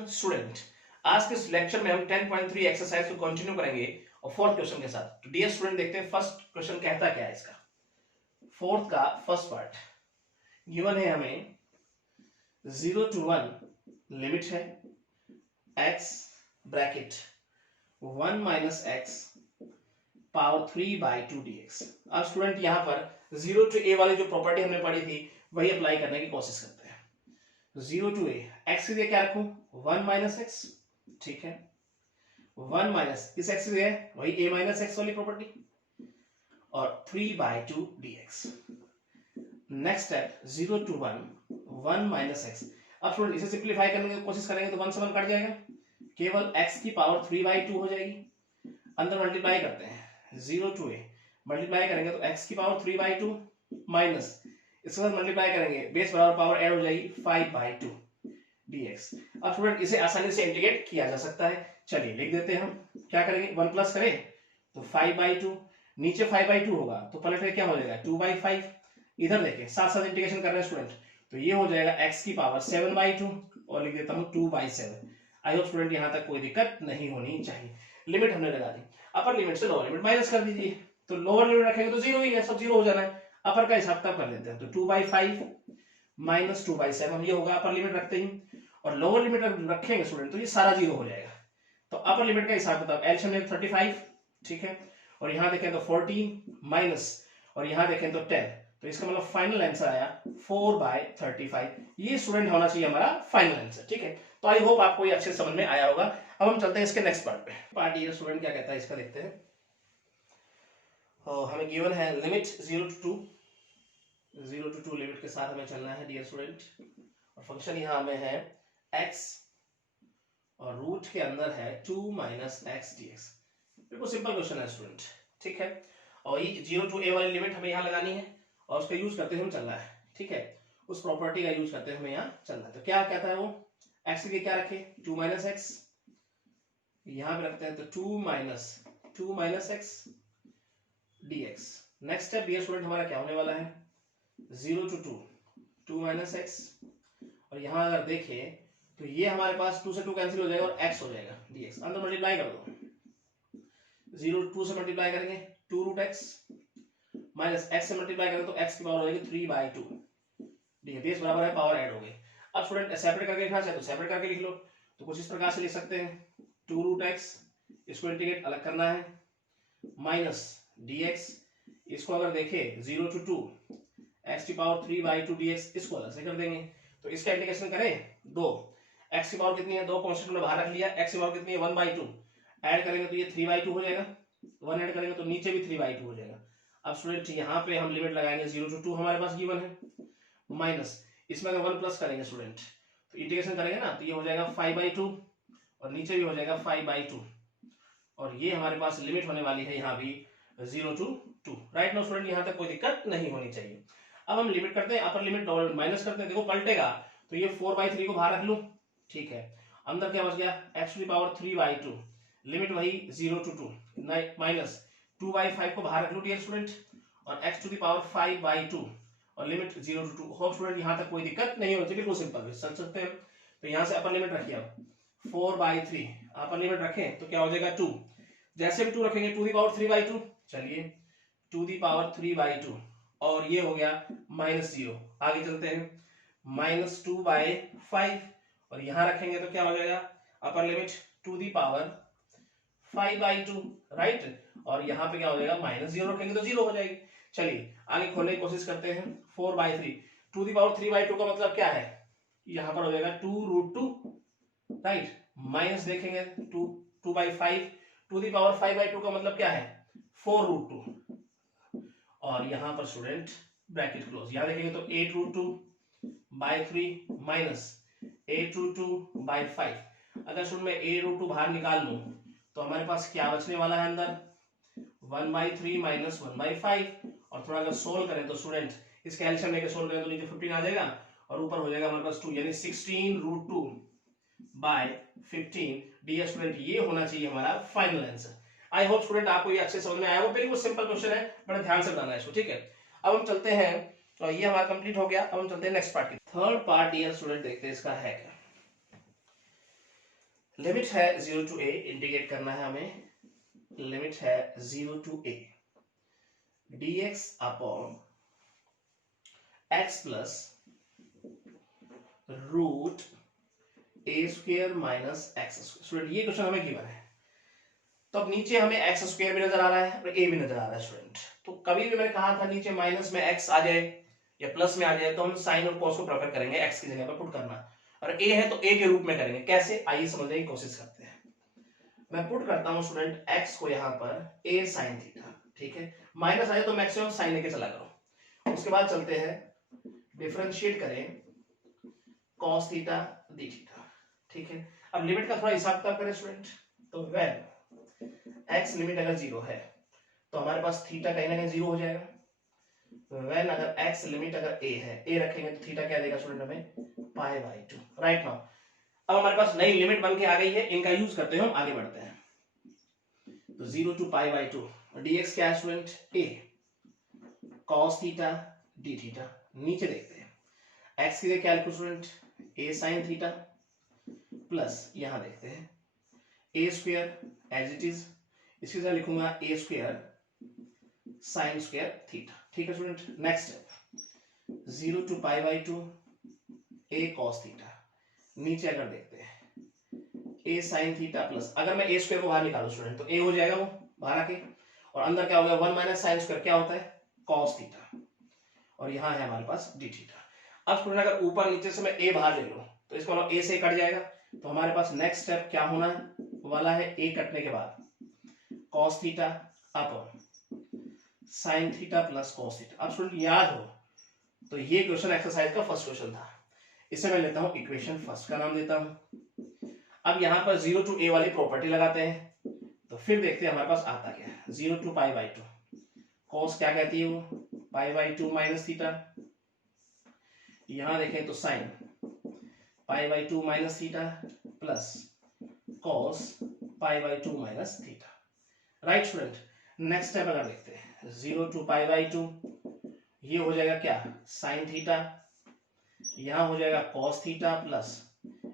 Everyone student, आज के इस लेक्चर में हम 10.3 एक्सरसाइज को कंटिन्यू करेंगे और फोर्थ क्वेश्चन के साथ। तो डियर स्टूडेंट, देखते हैं फर्स्ट क्वेश्चन कहता क्या है इसका। फोर्थ का फर्स्ट पार्ट गिवन है हमें 0 to 1 लिमिट है x bracket 1 minus x power 3/2 dx। अब स्टूडेंट यहाँ पर 0 to a वाली जो प्रॉपर्टी हमने पढ़ी थी वही अप्लाई करने की कोशिश करते हैं। 0 to a, x की जगह क्या रखूं 1 minus x, ठीक है। 1 minus इस x की जगह वही a minus x वाली प्रॉपर्टी और 3/2 dx। Next step 0 to 1 1 minus x। अब स्टूडेंट इसे सिंपलीफाई करने की कोशिश करेंगे तो 1 से 1 कट जाएगा, केवल x की पावर 3/2 हो जाएगी। अंदर मल्टीप्लाई करते हैं 0 to a, मल्टीप्लाई करेंगे तो x की पावर 3/2 माइनस इसके साथ मल्टीप्लाई करेंगे बेस बराबर पावर ऐड हो जाएगी 5/2 dx। अब स्टूडेंट इसे आसानी से इंटीग्रेट किया जा सकता है। चलिए लिख देते हैं हम, क्या करेंगे 1 प्लस करें तो 5/2, नीचे 5/2 होगा तो पलट के क्या हो जाएगा 2/5। इधर देखें साथ साथ इंटीग्रेशन कर रहे हैं स्टूडेंट, तो ये हो जाएगा x की पावर 7/2 और लिख देता हूं 2/7। आई होप स्टूडेंट यहां तक कोई दिक्कत नहीं होनी चाहिए। लिमिट हमने लगा दी, अपर लिमिट से लोअर लिमिट माइनस कर दीजिए, तो लोअर लिमिट रखेंगे तो जीरो ही है, सब जीरो हो जाना है। अपर का हिसाब तब कर लेते हैं, तो 2/5 माइनस 2/7 ये होगा अपर लिमिट रखते ही, और लोअर लिमिट रखेंगे स्टूडेंट तो ये सारा जीरो हो जाएगा। तो अपर लिमिट का हिसाब बताओ, एलसीएम में 35, ठीक है, और यहां देखें तो 14 माइनस और यहां देखें तो 10, तो इसका मतलब फाइनल आंसर आया 4/35। ये स्टूडेंट होना चाहिए हमारा फाइनल आंसर, ठीक है। तो आई होप आपको ये अच्छे समझ में आया होगा। अब हम चलते हैं इसके नेक्स्ट पार्ट पे। पार्ट ये स्टूडेंट क्या कहता है इसका देखते हैं। हमें गिवन है लिमिट 0 to 2 लिमिट के साथ हमें चलना है डियर स्टूडेंट, और फंक्शन यहाँ हमें है x और रूट के अंदर है 2 minus x dx। बिल्कुल सिंपल क्वेश्चन है स्टूडेंट, ठीक है। और ये 0 to a वाली लिमिट हमें यहाँ लगानी है और उसका यूज करते हुए हम चलना है, ठीक है। उस प्रॉपर्टी का यूज करते हुए हमें यहाँ चलना है। तो क्या कहता है वो, x के क्या रखे 2 minus x, यहाँ पे रखते हैं तो 2 minus x dx। Next step dear student हमारा क्या होने वाला है 0 to 2 minus x, और यहां अगर देखें तो ये हमारे पास 2 से 2 कैंसिल हो जाएगा और x हो जाएगा dx। अंदर मल्टीप्लाई कर दो, 0 2 से मल्टीप्लाई करेंगे 2 रूट x माइनस x से मल्टीप्लाई करेंगे तो x की पावर हो जाएगी 3/2 dx। बेस बराबर है पावर ऐड हो गई। अब स्टूडेंट सेपरेट करके लिखना चाहे तो सेपरेट करके लिख लो, तो कुछ इस प्रकार से लिख सकते हैं 2 रूट x, इसको इंटीग्रेट अलग करना है, माइनस dx, इसको अगर देखें 0 to 2 x की पावर 3/2 dx, इसको अलग से कर देंगे। तो इसका इंटीग्रेशन करें 2, x की पावर कितनी है 2 कांस्टेंट में बाहर रख लिया, x की पावर कितनी है 1/2, ऐड करेंगे तो ये 3/2 हो जाएगा, 1 ऐड करेंगे तो नीचे भी 3/2 हो जाएगा। अब स्टूडेंट यहाँ पे हम लिमिट लगाएंगे 0 to 2 हमारे पास गिवन है, माइनस इसमें अगर 1 प्लस करेंगे स्टूडेंट तो इंटीग्रेशन करेंगे ना तो ये हो जाएगा 5/2 और नीचे भी हो जाएगा 5/2, और ये हमारे पास लिमिट होने वाली है यहाँ भी 0 to 2। राइट नाउ स्टूडेंट यहाँ तक कोई दिक्कत नहीं होनी चाहिए। अब हम लिमिट करते हैं, upper limit lower limit minus करते हैं, देखो पलटेगा तो ये 4/3 को बाहर रख लूं, ठीक है। अंदर क्या बच गया x की पावर 3/2, लिमिट वही 0 to 2 माइनस 2/5 को बाहर रख लूं डियर स्टूडेंट, और x टू द पावर 5/2 और लिमिट 0 to 2। होप स्टूडेंट यहाँ तक कोई दिक्कत नहीं होनी चाहिए, बिल्कुल सिंपल चल सकते हैं। तो यहाँ से अपर लिमिट रखिए, अब 4/3 अपर लिमिट रखें तो क्या हो जाएगा 2, जैसे भी 2 रखेंगे टू द पावर 3/2, चलिए टू दी पावर 3/2 और ये हो गया -0। आगे चलते हैं -2/5 और यहां रखेंगे तो क्या हो जाएगा upper limit to the power 5/2, right, और यहां पे क्या हो जाएगा -0 रखेंगे तो 0 हो जाएगी। चलिए आगे खोलने की कोशिश करते हैं। 4/3 टू दी पावर 3/2 का मतलब क्या है, यहां पर हो जाएगा 2√2, राइट, माइनस देखेंगे 2/5 टू दी पावर 5/2 का मतलब क्या है 4√2, और यहां पर स्टूडेंट ब्रैकेट क्लोज, यहां देखेंगे तो 8√2/3 माइनस 8√2/5। अगर स्टूडेंट मैं 8√2 बाहर निकाल लूं तो हमारे पास क्या बचने वाला है अंदर 1/3 माइनस 1/5, और थोड़ा अगर सोल्व करें तो स्टूडेंट इसका एलसीएम लेके सोल्व करें तो नीचे 15 आ जाएगा और ऊपर हो जाएगा हमारे पास 2, यानी 16√2/15। डियर स्टूडेंट ये होना चाहिए हमारा final answer. I hope student आपको ये अच्छे समझ में आया होगा, बिल्कुल सिंपल क्वेश्चन है, बड़ा ध्यान से बनाना है इसको, ठीक है। अब हम चलते हैं, तो ये हमारा कंप्लीट हो गया। अब हम चलते हैं नेक्स्ट पार्ट की। थर्ड पार्ट डियर स्टूडेंट देखते हैं इसका है क्या। लिमिट है 0 to a, इंटीग्रेट करना है हमें, लिमिट है 0 to a dx upon x plus root a square minus x square. Student ये क्वेश्चन हमें गिवन है, तो अब नीचे हमें एक्स स्क्वायर भी नजर आ रहा है और ए भी नजर आ रहा है स्टूडेंट। तो कभी भी मैंने कहा था नीचे माइनस में एक्स आ जाए या प्लस में आ जाए तो हम साइन और कॉस को प्रेफर करेंगे एक्स की जगह पर पुट करना, और ए है तो ए के रूप में करेंगे। कैसे, आइए समझने की कोशिश करते हैं। मैं पुट करता हूं स्टूडेंट एक्स को यहाँ पर ए साइन थीटा, ठीक है, माइनस आए तो मैक्सिमम साइन लेके चला करो। उसके बाद चलते हैं, डिफरेंशिएट करें कॉस थीटा डी थीटा, ठीक है। अब लिमिट का थोड़ा हिसाब किताब करें स्टूडेंट, तो व्हेन एक्स लिमिट अगर 0 है तो हमारे पास थीटा कहीं ना कहीं 0 हो जाएगा। व्हेन अगर एक्स लिमिट अगर a है, a रखेंगे तो थीटा क्या देगा स्टूडेंट हमें पाई बाई 2। राइट नाउ अब हमारे पास नई लिमिट बन के आ गई है, इनका यूज करते हैं, हम आगे बढ़ते हैं। तो 0 to पाई बाई 2 dx क्या है student, a cos theta d theta. नीचे देखते हैं x की जगह क्या लिखूं student, a sin theta plus यहां देखते हैं a square as it is, इसकी जगह लिखूंगा a square sin square theta, ठीक है student. Next step 0 to pi by 2 a cos theta. नीचे अगर देखते हैं a sin थीटा प्लस, अगर मैं a स्क्वायर को बाहर निकालूं स्टूडेंट तो a हो जाएगा वो बाहर आके, और अंदर क्या हो गया 1 माइनस साइन स्क्वायर क्या होता है cos थीटा, और यहां है हमारे पास d थीटा। अब स्टूडेंट अगर ऊपर नीचे से मैं a बाहर ले लूं तो इसको मतलब a से कट जाएगा, तो हमारे पास नेक्स्ट स्टेप क्या होना वाला है, a कटने के बाद cos theta upon sine theta plus cos theta. अब स्टूडेंट याद हो तो ये क्वेश्चन एक्सरसाइज का फर्स्ट क्वेश्चन था, इसे मैं लेता हूं इक्वेशन फर्स्ट का नाम देता हूं। अब यहां पर 0 to a वाली प्रॉपर्टी लगाते हैं, तो फिर देखते हैं हमारे पास आता क्या है। 0 to पाई बाई 2 cos क्या कहती है वो पाई बाई 2 माइनस थीटा, यहां देखें तो sign pi by 2 minus theta plus cos pi by 2 minus theta. Right student, next step अगर देखते हैं 0 to पाई बाई 2, ये हो जाएगा क्या साइन थीटा, यहां हो जाएगा cos थीटा प्लस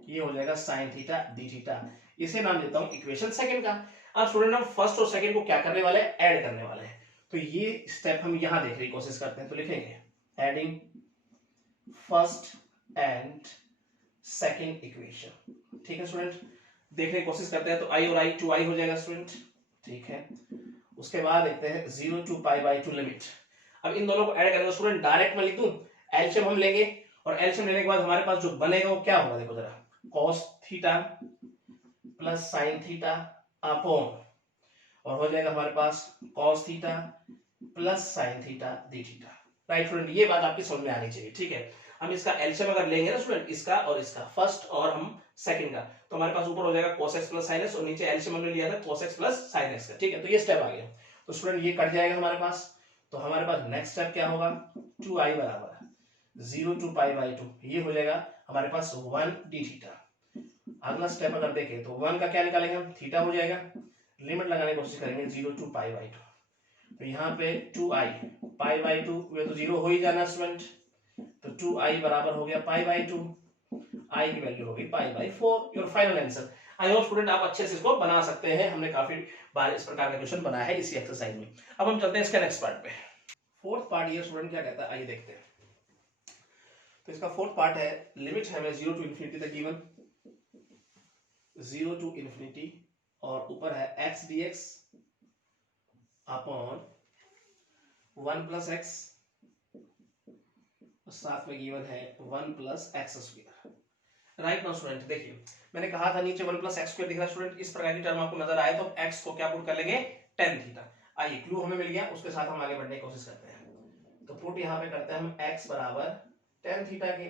ये हो जाएगा साइन थीटा डी थीटा। इसे नाम देता हूं इक्वेशन सेकंड का। अब स्टूडेंट हम फर्स्ट और सेकंड को क्या करने वाले हैं, ऐड करने वाले हैं। तो ये स्टेप हम यहां देखने की कोशिश करते हैं, तो लिखेंगे adding first and second equation, ठीक है स्टूडेंट। देखने की कोशिश करते हैं, तो i और i 2i हो जाएगा स्टूडेंट, ठीक है। उसके बाद देखते हैं 0 to पाई बाई 2 लिमिट। अब इन दोनों को ऐड करेंगे स्टूडेंट, डायरेक्ट मैं लिख दूं, एलसीएम हम लेंगे, और एलसीएम लेने के बाद हमारे पास जो बनेगा वो क्या होगा, देखो जरा cos theta plus sin theta upon, और हो जाएगा हमारे पास cos theta plus sin theta D theta. Right student, ये बात आपकी समझ में आनी चाहिए, ठीक है। हम इसका एलसीएम अगर लेंगे ना स्टूडेंट, इसका और इसका फर्स्ट और हम सेकंड का, तो हमारे पास ऊपर हो जाएगा cos x plus sin x, और नीचे एलसीएम हमने लिया था cos x plus sin x का, ठीक है। तो ये स्टेप आ गया, तो स्टूडेंट ये कट जाएगा हमारे पास, तो हमारे पास नेक्स्ट स्टेप क्या होगा 2i बराबर 0 to पाई बाई 2, ये हो जाएगा हमारे पास 1 डी थीटा। अगला स्टेप अगर देखें तो 1 का क्या निकालेंगे हम, थीटा हो जाएगा, लिमिट लगाने की कोशिश करेंगे 0 to पाई बाई 2, तो यहाँ पे 2i पाई बाई 2, ये तो 0 हो ही जाना स्टूडेंट, तो 2i बराबर हो गया पाई बाई 2, i की वैल्यू होगी pi by 4, your final answer. I hope student आप अच्छे से इसको बना सकते हैं, हमने काफी बार इस प्रकार का क्वेश्चन बनाया है इसी एक्सरसाइज में। अब हम चलते हैं इसके नेक्स्ट पार्ट पे। फोर्थ पार्ट ये स्टूडेंट क्या कहता है, आइए देखते हैं। तो इसका फोर्थ पार्ट है, लिमिट है हमें 0 to इंफिनिटी तक गिवन, 0 to इंफिनिटी, और ऊपर है x dx upon 1 plus x, साथ में गिवन है 1 plus x square. Right now student देखिए, मैंने कहा था नीचे 1 प्लस एक्स स्क्वायर दिख रहा है स्टूडेंट, इस प्रकार की टर्म आपको नजर आए तो x को क्या पुट कर लेंगे tan थीटा। आइए क्लू हमें मिल गया, उसके साथ हम आगे बढ़ने की कोशिश करते हैं। तो पुट यहाँ पे करते हैं हम x बराबर tan थीटा के,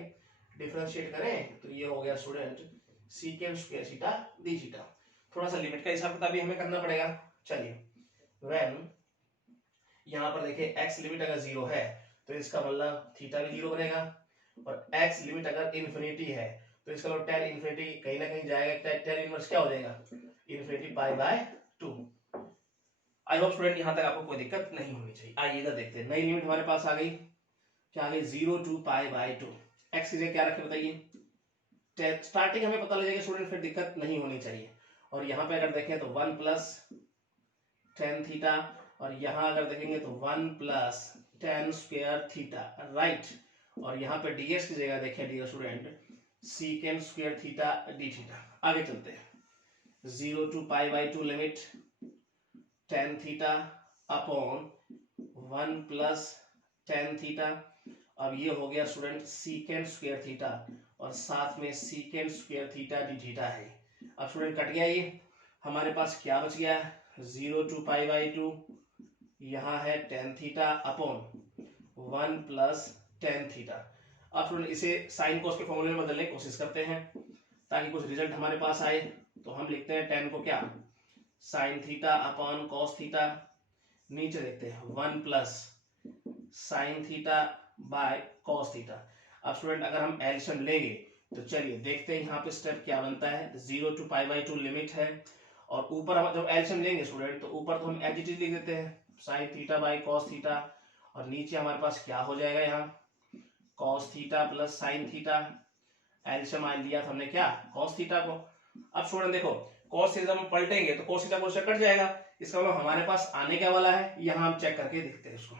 डिफरेंशिएट करें तो ये हो गया student secant square theta D theta. थोड़ा सा लिमिट का हिसाब किताब भी हमें करना पड़ेगा। चलिए व्हेन यहाँ पर देखिए x लिमिट अगर 0 है तो इसका मतलब थीटा भी 0 बनेगा, और x लिमिट अगर इन्फिनिटी है तो इसका मतलब tan इन्फिनिटी कहीं ना कहीं जाएगा, tan इनवर्स क्या हो जाएगा infinity pi by 2। I hope student यहाँ तक आपको कोई दिक्कत नहीं होनी चाहिए। आइए इधर देखते हैं, नई लिमिट हमारे पास आ गई, क्या आ गई 0 to पाई बाय 2। x की जगह क्या रखे बताइए, स्टार्टिंग हमें पता लग जाएगा स्टूडेंट, फिर दिक्कत नहीं होनी चाहिए। और यहाँ पे अगर देखें तो 1 प्लस टेन थीटा, और यहाँ अगर देखेंगे तो 1 plus tan square theta, right. और यहाँ पे डीएस की जगह देखें dear student secant square theta D theta. आगे चलते हैं, 0 to π/2 limit tan theta upon 1 plus tan theta. अब ये हो गया स्टूडेंट सीकेंड स्क्वायर थीटा, और साथ में सीकेंड स्क्वायर थीटा डी थीटा है। अब स्टूडेंट कट गया, ये हमारे पास क्या बच गया, 0 to π/2, यहाँ है ten theta upon 1 plus tan theta. अब स्टूडेंट इसे साइन कोस के फॉर्मूले में बदलने की कोशिश करते हैं ताकि कुछ रिजल्ट हमारे पास आए। तो हम लिखते हैं टेन को क्या, sine theta upon cos theta, नीचे देखते हैं 1 plus sine theta by cos theta. अब स्टूडेंट अगर हम एलसीएम लेंगे तो चलिए देखते हैं यहाँ पे स्टेप क्या बनता है। 0 to π/2 लिमिट है, और ऊपर हम जब एलसीएम लेंगे स्टूडेंट तो ऊपर तो हम एज इट इज लिख देते हैं sine theta by cos theta, और नीचे हमारे पास क्या हो जाएगा, यहाँ cos theta plus sine theta. LCM मान लिया था हमने क्या, कॉस थीटा को। अब स्टूडेंट देखो कॉस थीटा हम पलटेंगे तो कॉस थीटा को कट जाएगा, इसका मतलब हमारे पास आने क्या वाला है, यहाँ हम चेक करके देखते हैं इसको।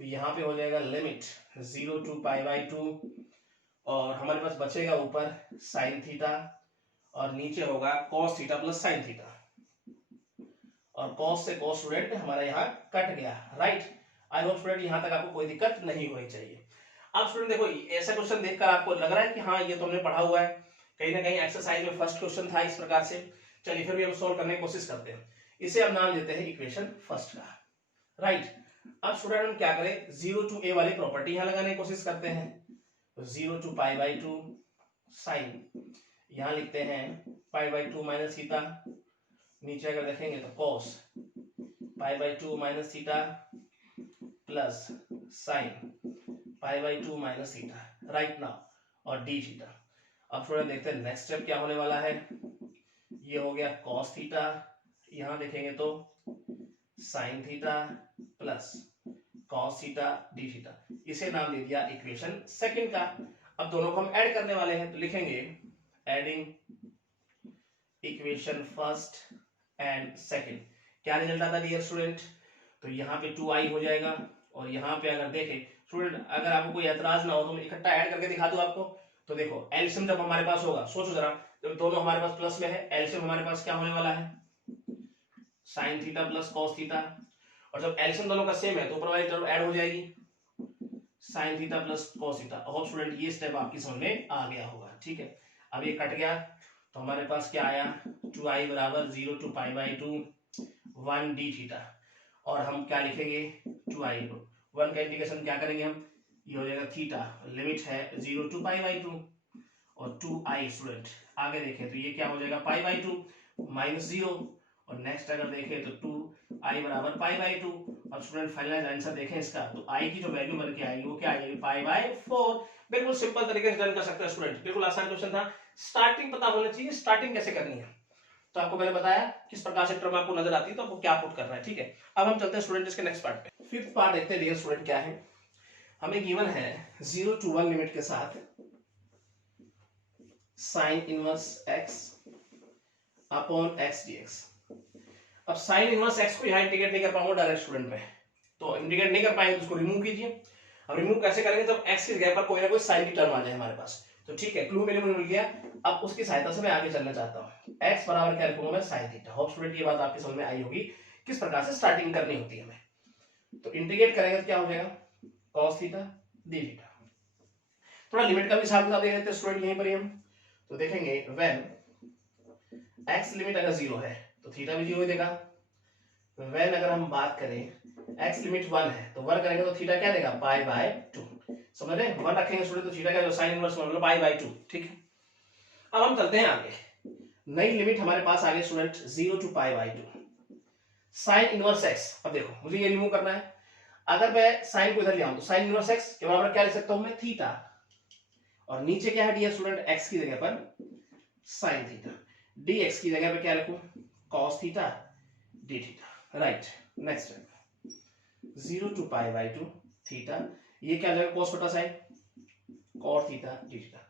तो यहाँ पे हो जाएगा लिमिट 0 to π/2, और हमारे पास बचेगा ऊपर साइन थीटा, और नीचे होगा cos theta plus sine theta, और कॉस से कॉस स्टूडेंट हमारा यहाँ कट गया, राइट। आई होप स्टूडेंट यहाँ तक आपको कोई दिक्कत नहीं होनी चाहिए। अब स्टूडेंट देखो ऐसा क्वेश्चन देखकर आपको लग रहा है कि हाँ ये तो हमने पढ़ा हुआ है, कहीं ना कहीं एक्सरसाइज में फर्स्ट क्वेश्चन था इस प्रकार से। चलिए फिर भी हम सोल्व करने की कोशिश करते हैं। इसे हम नाम देते हैं इक्वेशन फर्स्ट का, राइट। अब स्टूडेंट हम क्या करें, 0 to a वाली प्रॉपर्टी यहाँ लगाने की कोशिश करते हैं। तो 0 to π/2 साइन, यहाँ लिखते हैं π/2 माइनस थीटा, नीचे अगर देखेंगे तो cos π/2 minus theta plus sine π/2 minus theta, right now, और डी थीटा। अब थोड़ा देखते हैं नेक्स्ट स्टेप क्या होने वाला है। ये हो गया कॉस थीटा, यहाँ देखेंगे तो sine theta plus cos theta D theta, इसे नाम दे दिया इक्वेशन सेकंड का। अब दोनों को हम ऐड करने वाले हैं, तो लिखेंगे adding equation first and second. क्या रिजल्ट आता है डियर स्टूडेंट, तो यहाँ पे 2i हो जाएगा, और यहाँ पे अगर देखें स्टूडेंट अगर आपको कोई एतराज ना हो तो मैं इकट्ठा ऐड करके दिखा दूं आपको। तो देखो एलसीएम जब हमारे पास होगा, सोचो जरा, जब दोनों हमारे पास प्लस में है, एलसीएम हमारे पास क्या होने वाला है, sine theta plus cos theta, और जब एलसीएम दोनों का सेम है तो ऊपर वाली टर्म ऐड हो जाएगी sine theta plus cos theta. Hope student ये स्टेप आपकी समझ में आ गया होगा, ठीक है। अब ये कट गया तो हमारे पास क्या आया, 2i बराबर 0 to π/2 1 डी थीटा, और हम क्या लिखेंगे 2i को 1 का इंटीग्रेशन क्या करेंगे हम, ये हो जाएगा थीटा, लिमिट है 0 to π/2 और 2i। स्टूडेंट आगे देखें तो ये क्या हो जाएगा π/2 माइनस 0, और नेक्स्ट अगर देखें तो 2i बराबर π/2। अब स्टूडेंट फाइनल आंसर देखें इसका, तो i की जो वैल्यू बन के आएगी वो क्या आएगी π/4। बिल्कुल सिंपल तरीके से डन कर सकते हैं स्टूडेंट, बिल्कुल आसान क्वेश्चन था। स्टार्टिंग पता होना चाहिए, स्टार्टिंग कैसे करनी है। तो आपको मैंने बताया किस प्रकार से टर्म आपको नजर आती है तो आपको क्या पुट करना है, ठीक है। अब हम चलते हैं स्टूडेंट इसके नेक्स्ट पार्ट पे। फिफ्थ पार्ट देखते हैं डियर स्टूडेंट क्या है। हमें गिवन है 0 to 1 लिमिट के साथ sign inverse x upon x dx। अब साइन इनवर्स x को यहाँ इंटीग्रेट नहीं कर पाऊंगा डायरेक्ट स्टूडेंट में, तो इंटीग्रेट नहीं कर पाएंगे तो उसको रिमूव कीजिए। अब रिमूव कैसे करेंगे, जब x की जगह पर कोई ना कोई साइन की टर्म आ जाए हमारे पास, तो ठीक है क्लू मिल गया। अब उसकी सहायता से मैं आगे चलना चाहता हूँ। x बराबर क्या लिखूंगा मैं, साइन थीटा। होप स्टूडेंट ये बात आपकी समझ में आई होगी किस प्रकार से स्टार्टिंग करनी होती है हमें। तो इंटीग्रेट करेंगे तो क्या हो जाएगा cos थीटा डी थीटा। थोड़ा लिमिट का भी हिसाब देख लेते हैं स्टूडेंट यहीं पर हम। तो देखेंगे व्हेन x लिमिट अगर 0 है तो थीटा भी 0 देगा। व्हेन अगर हम बात करें x लिमिट 1 है तो 1 करेंगे तो थीटा क्या देगा π/2। समझ रहे, 1 रखेंगे स्टूडेंट तो थीटा क्या, जो साइन इनवर्स मतलब π/2, ठीक है। अब हम चलते हैं आगे, नई लिमिट हमारे पास आ गई student 0 to π/2 sine inverse x। अब देखो मुझे ये रिमूव करना है, अगर मैं साइन को इधर ले आऊं तो साइन इनवर्स x के बराबर क्या लिख सकता हूं मैं, थीटा, और नीचे क्या है डियर स्टूडेंट x की जगह पर साइन थीटा, dx की जगह पर क्या लिखूं cos theta d theta, right. Next step 0 to π/2 theta, ये क्या जाएगा cos बटा sine cos theta d theta.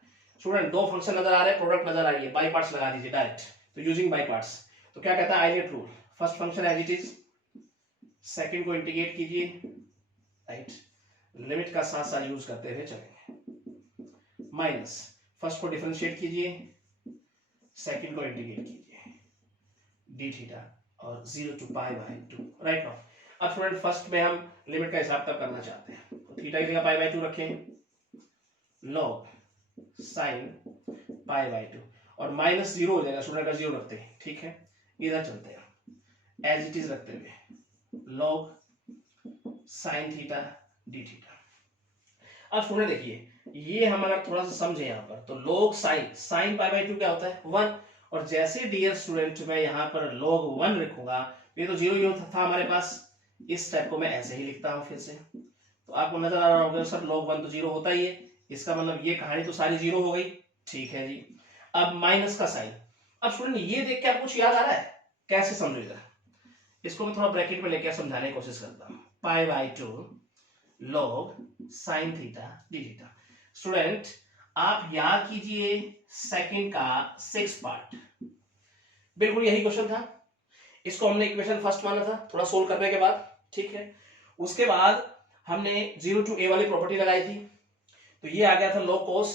Student दो फंक्शन नजर आ रहे हैं, प्रोडक्ट नजर आ रही है, बाई पार्ट्स लगा दीजिए डायरेक्ट, तो यूजिंग बाय पार्ट्स, तो क्या कहता है ILATE rule, first function as it is, second को इंटीग्रेट कीजिए, राइट, लिमिट का साथ साथ यूज करते हुए चलेंगे, माइनस फर्स्ट को डिफरेंशिएट कीजिए, सेकंड को इंटीग्रेट कीजिए, डी थीटा और 0 to pi by 2, right now. अब स्टूडेंट फर्स्ट में हम लिमिट का हिसाब तब करना चाहते हैं, तो थीटा की जगह पाई बाय 2 रखें, लॉग साइन पाई बाय 2 और माइनस 0 हो जाएगा स्टूडेंट अगर 0 रखते हैं, ठीक है। इधर चलते हैं एज इट इज रखते हुए, log sine theta D theta. अब स्टूडेंट देखिए ये हम अगर थोड़ा सा समझे यहाँ पर, तो लॉग साइन पाई बाय 2 क्या होता है 1, और जैसे डियर स्टूडेंट मैं यहाँ पर log 1 लिखूंगा, ये तो 0 था हमारे पास, इस स्टेप को मैं ऐसे ही लिखता हूँ फिर से, तो आपको नजर आ रहा होगा सर log 1 तो 0 होता ही है, इसका मतलब ये कहानी तो सारी 0 हो गई, ठीक है जी। अब माइनस का साइन, अब स्टूडेंट ये देख के आपको कुछ याद आ रहा है, कैसे समझो इधर, इसको मैं थोड़ा ब्रैकेट में लेकर समझाने की कोशिश करता हूँ, पाई by 2 log sine theta D theta. Student आप याद कीजिए सेकंड का 6 पार्ट, बिल्कुल यही क्वेश्चन था, इसको हमने इक्वेशन फर्स्ट माना था थोड़ा सोल्व करने के बाद, ठीक है। उसके बाद हमने 0 to a वाली प्रॉपर्टी लगाई थी, तो ये आ गया था log cos,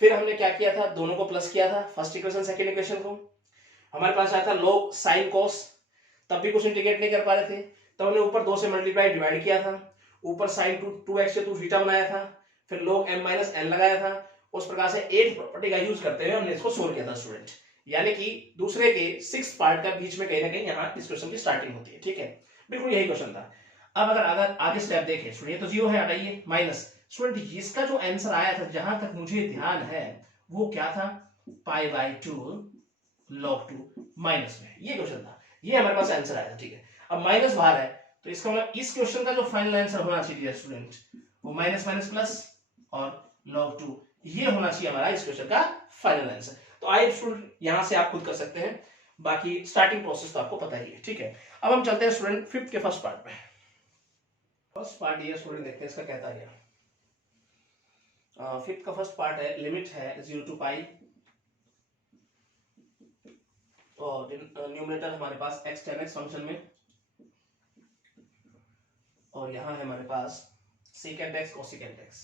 फिर हमने क्या किया था, दोनों को प्लस किया था, फर्स्ट इक्वेशन सेकंड इक्वेशन को, हमारे पास आया था log sin cos, तब भी कुछ इंटीग्रेट नहीं कर पा रहे थे, तब हमने ऊपर 2 से मल्टीप्लाई डिवाइड किया था, ऊपर sin 2x से 2 थीटा बनाया था, फिर log m minus n लगाया था, उस प्रकार से 8 प्रॉपर्टी का यूज करते हुए हमने इसको सोल्व किया था स्टूडेंट, यानी कि दूसरे के 6 पार्ट का बीच में कहीं ना कहीं यहाँ इस क्वेश्चन की स्टार्टिंग होती है, ठीक है, बिल्कुल यही क्वेश्चन था। अब अगर आगे स्टेप देखें स्टूडेंट, ये तो 0 है, हटाइए माइनस, स्टूडेंट इसका जो आंसर आया था जहां तक मुझे ध्यान है वो क्या था, पाई बाय 2 log 2 माइनस में, ये क्वेश्चन था, ये हमारे पास आंसर आया था, ठीक है। अब माइनस बाहर है, तो इसका मतलब इस क्वेश्चन का जो फाइनल आंसर होना चाहिए स्टूडेंट, वो माइनस माइनस प्लस और log 2, ये होना चाहिए हमारा इस क्वेश्चन का फाइनल आंसर। तो आइए स्टूडेंट यहां से आप खुद कर सकते हैं, बाकी स्टार्टिंग प्रोसेस तो आपको पता ही है, ठीक है। अब हम चलते हैं स्टूडेंट फिफ्थ के फर्स्ट पार्ट में। फर्स्ट पार्ट ये स्टूडेंट देखते हैं इसका कहता है, फिफ्थ का फर्स्ट पार्ट है, लिमिट है 0 to पाई, और न्यूमरेटर हमारे पास x tan x फंक्शन में, और यहां है हमारे पास secant x cosecant x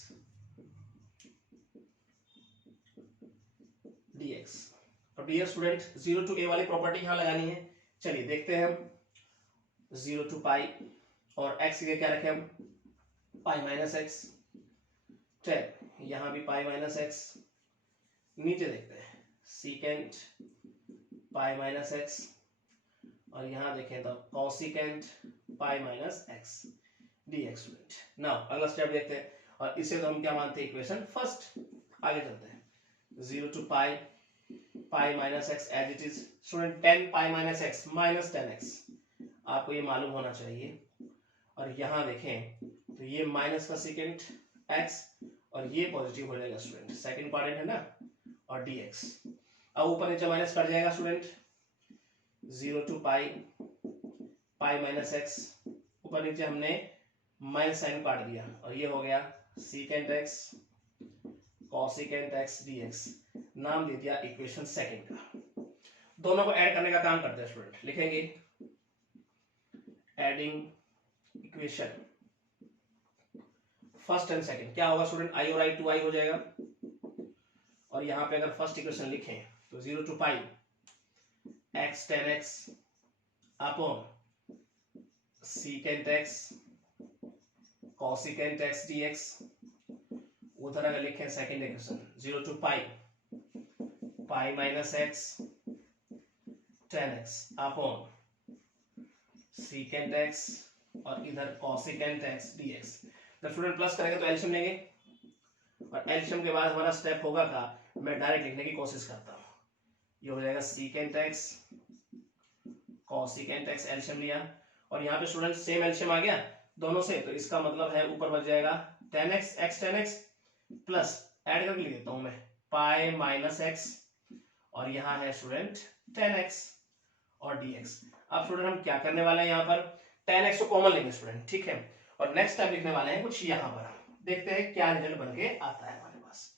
dx। और डियर स्टूडेंट 0 to a वाली प्रॉपर्टी यहां लगानी है, चलिए देखते हैं हम, 0 to पाई और x के क्या रखें हम, पाई माइनस एक्स, tan यहां भी पाई माइनस एक्स, नीचे देखते हैं secant पाई माइनस एक्स, और यहां देखें तो cosecant पाई minus x dx student. Now अगला स्टेप देखते हैं, और इसे तो हम क्या मानते हैं, इक्वेशन फर्स्ट। आगे चलते हैं, 0 to pi pi minus x as it is, student 10 pi minus x minus 10x, आपको ये मालूम होना चाहिए, और यहां देखें तो ये माइनस का सेकेंड x और ये पॉजिटिव हो जाएगा स्टूडेंट, सेकंड क्वाड्रेंट है ना, और dx। अब ऊपर नीचे माइनस कर जाएगा student, 0 to pi pi minus x, ऊपर नीचे हमने माइनस साइन काट दिया, और ये हो गया secant x cosecant x dx, नाम दे दिया इक्वेशन सेकंड का। दोनों को ऐड करने का काम करते हैं स्टूडेंट, लिखेंगे adding equation first and second, क्या होगा स्टूडेंट, i और i 2i हो जाएगा, और यहां पे अगर फर्स्ट इक्वेशन लिखें तो 0 to pi x tan x upon secant x cosecant x dx, उधर अगर लिखें second equation 0 to pi pi minus x tan x upon secant x और इधर cosecant x dx। जब स्टूडेंट प्लस करेंगे तो एलसीएम लेंगे, और एलसीएम के बाद हमारा स्टेप होगा का, मैं डायरेक्ट लिखने की कोशिश करता हूँ, ये हो जाएगा secant x cosecant x, LCM लिया, और यहाँ पे स्टूडेंट सेम एलसीएम आ गया दोनों से, तो इसका मतलब है ऊपर बच जाएगा tan x x tan x plus add करके लिख देता हूं मैं पाई माइनस एक्स, और यहाँ है स्टूडेंट tan x और dx। अब स्टूडेंट हम क्या करने वाले हैं, यहाँ पर tan x को कॉमन लेंगे स्टूडेंट, ठीक है, और नेक्स्ट टाइम लिखने वाले हैं कुछ यहाँ पर, देखते हैं क्या रिजल्ट बन के आता है हमारे पास।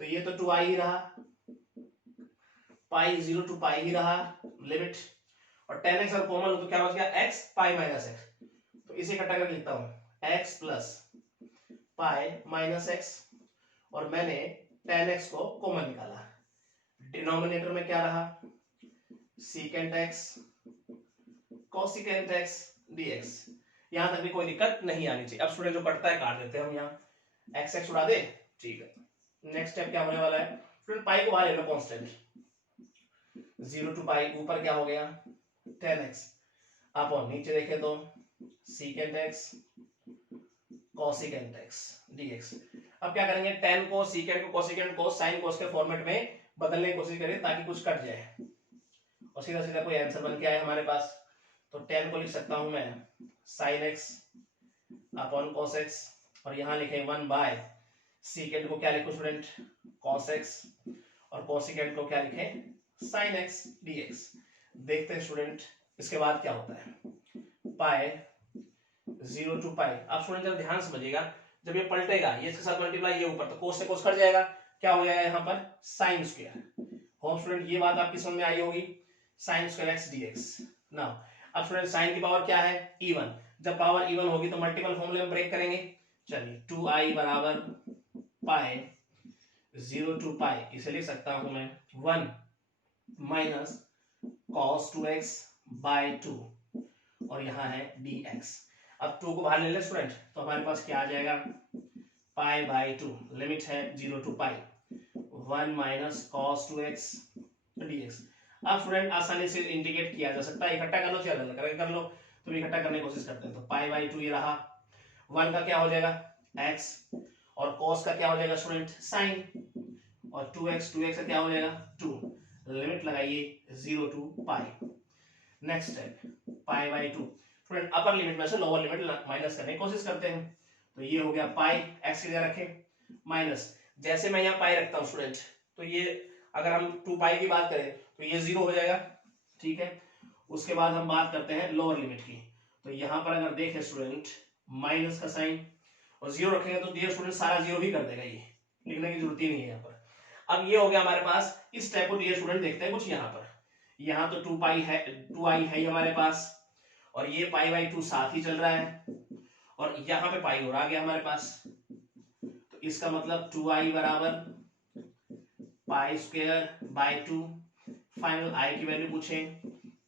तो ये तो 2i ही रहा, पाई 0 to पाई ही रहा लिमिट, और tan x और कॉमन हो तो क्या बच गया x पाई माइनस x। तो इसे इकट्ठा करके लिखता हूं x plus pi minus x, और मैंने tan x को कॉमन निकाला। डिनोमिनेटर में क्या रहा secant x cosecant x dx। यहां तक भी कोई दिक्कत नहीं आनी चाहिए। अब स्टूडेंट जो कटता है काट देते हैं हम, यहाँ x x उड़ा दे, ठीक है। नेक्स्ट स्टेप क्या होने वाला है स्टूडेंट, पाई को बाहर ले लो कांस्टेंट, 0 to पाई ऊपर क्या हो गया tan x अपॉन नीचे देखे तो secant x cosecant x dx। अब क्या करेंगे, tan को secant को cosecant को sin cos के फॉर्मेट में बदलने की कोशिश करें ताकि कुछ कट जाए और सीधा सीधा कोई आंसर बन के आए हमारे पास। तो tan को लिख सकता हूं मैं sin x upon cos x, और यहां लिखे 1 बाय secant को क्या लिखो स्टूडेंट cos x, और cosecant को क्या लिखे sin x dx। देखते हैं स्टूडेंट इसके बाद क्या होता है, पाई 0 to पाई। अब स्टूडेंट जब ध्यान समझिएगा, जब ये पलटेगा ये इसके साथ मल्टीप्लाई, ये ऊपर तो कोस से कोस कट जाएगा, क्या हो जाएगा यहाँ पर साइन स्क्वायर। होप स्टूडेंट ये बात आपकी समझ में आई होगी, sign square x dx। Now अब स्टूडेंट साइन की पावर क्या है इवन, जब पावर इवन होगी तो मल्टीपल फॉर्मूले में ब्रेक करेंगे। चलिए 2i बराबर पाई 0 to पाई, इसे लिख सकता हूं मैं 1 माइनस cos 2x बाय 2, और यहाँ है dx। अब 2 को बाहर ले ले स्टूडेंट, तो हमारे पास क्या आ जाएगा पाई बाय 2, लिमिट है 0 to pi 1 minus cos 2x dx। अब स्टूडेंट आसानी से इंटीग्रेट किया जा सकता है, इकट्ठा कर लो चाहे अलग करके कर लो, तो इकट्ठा करने की कोशिश करते हैं। तो पाई बाय 2 ये रहा, 1 का क्या हो जाएगा x, और cos का क्या हो जाएगा स्टूडेंट साइन, और 2x का क्या हो जाएगा 2, लिमिट लगाइए 0 to pi. Next step pi by 2, student upper limit में से लोअर लिमिट माइनस करने की कोशिश करते हैं। तो ये हो गया पाई x की जगह रखे माइनस, जैसे मैं यहाँ पाई रखता हूँ स्टूडेंट, तो ये अगर हम 2 पाई की बात करें तो ये 0 हो जाएगा, ठीक है। उसके बाद हम बात करते हैं लोअर लिमिट की, तो यहाँ पर अगर देखें स्टूडेंट माइनस का साइन और 0 रखेंगे तो डियर स्टूडेंट सारा 0 ही कर देगा, ये लिखने की जरूरत ही नहीं है यहाँ पर। अब ये हो गया हमारे पास, इस टाइप को डियर स्टूडेंट देखते हैं कुछ यहाँ पर, यहाँ तो 2 पाई है 2i है हमारे पास, और ये पाई बाई 2 साथ ही चल रहा है, और यहाँ पे पाई और आ गया हमारे पास। तो इसका मतलब 2i बराबर pi square by 2, final i की वैल्यू पूछें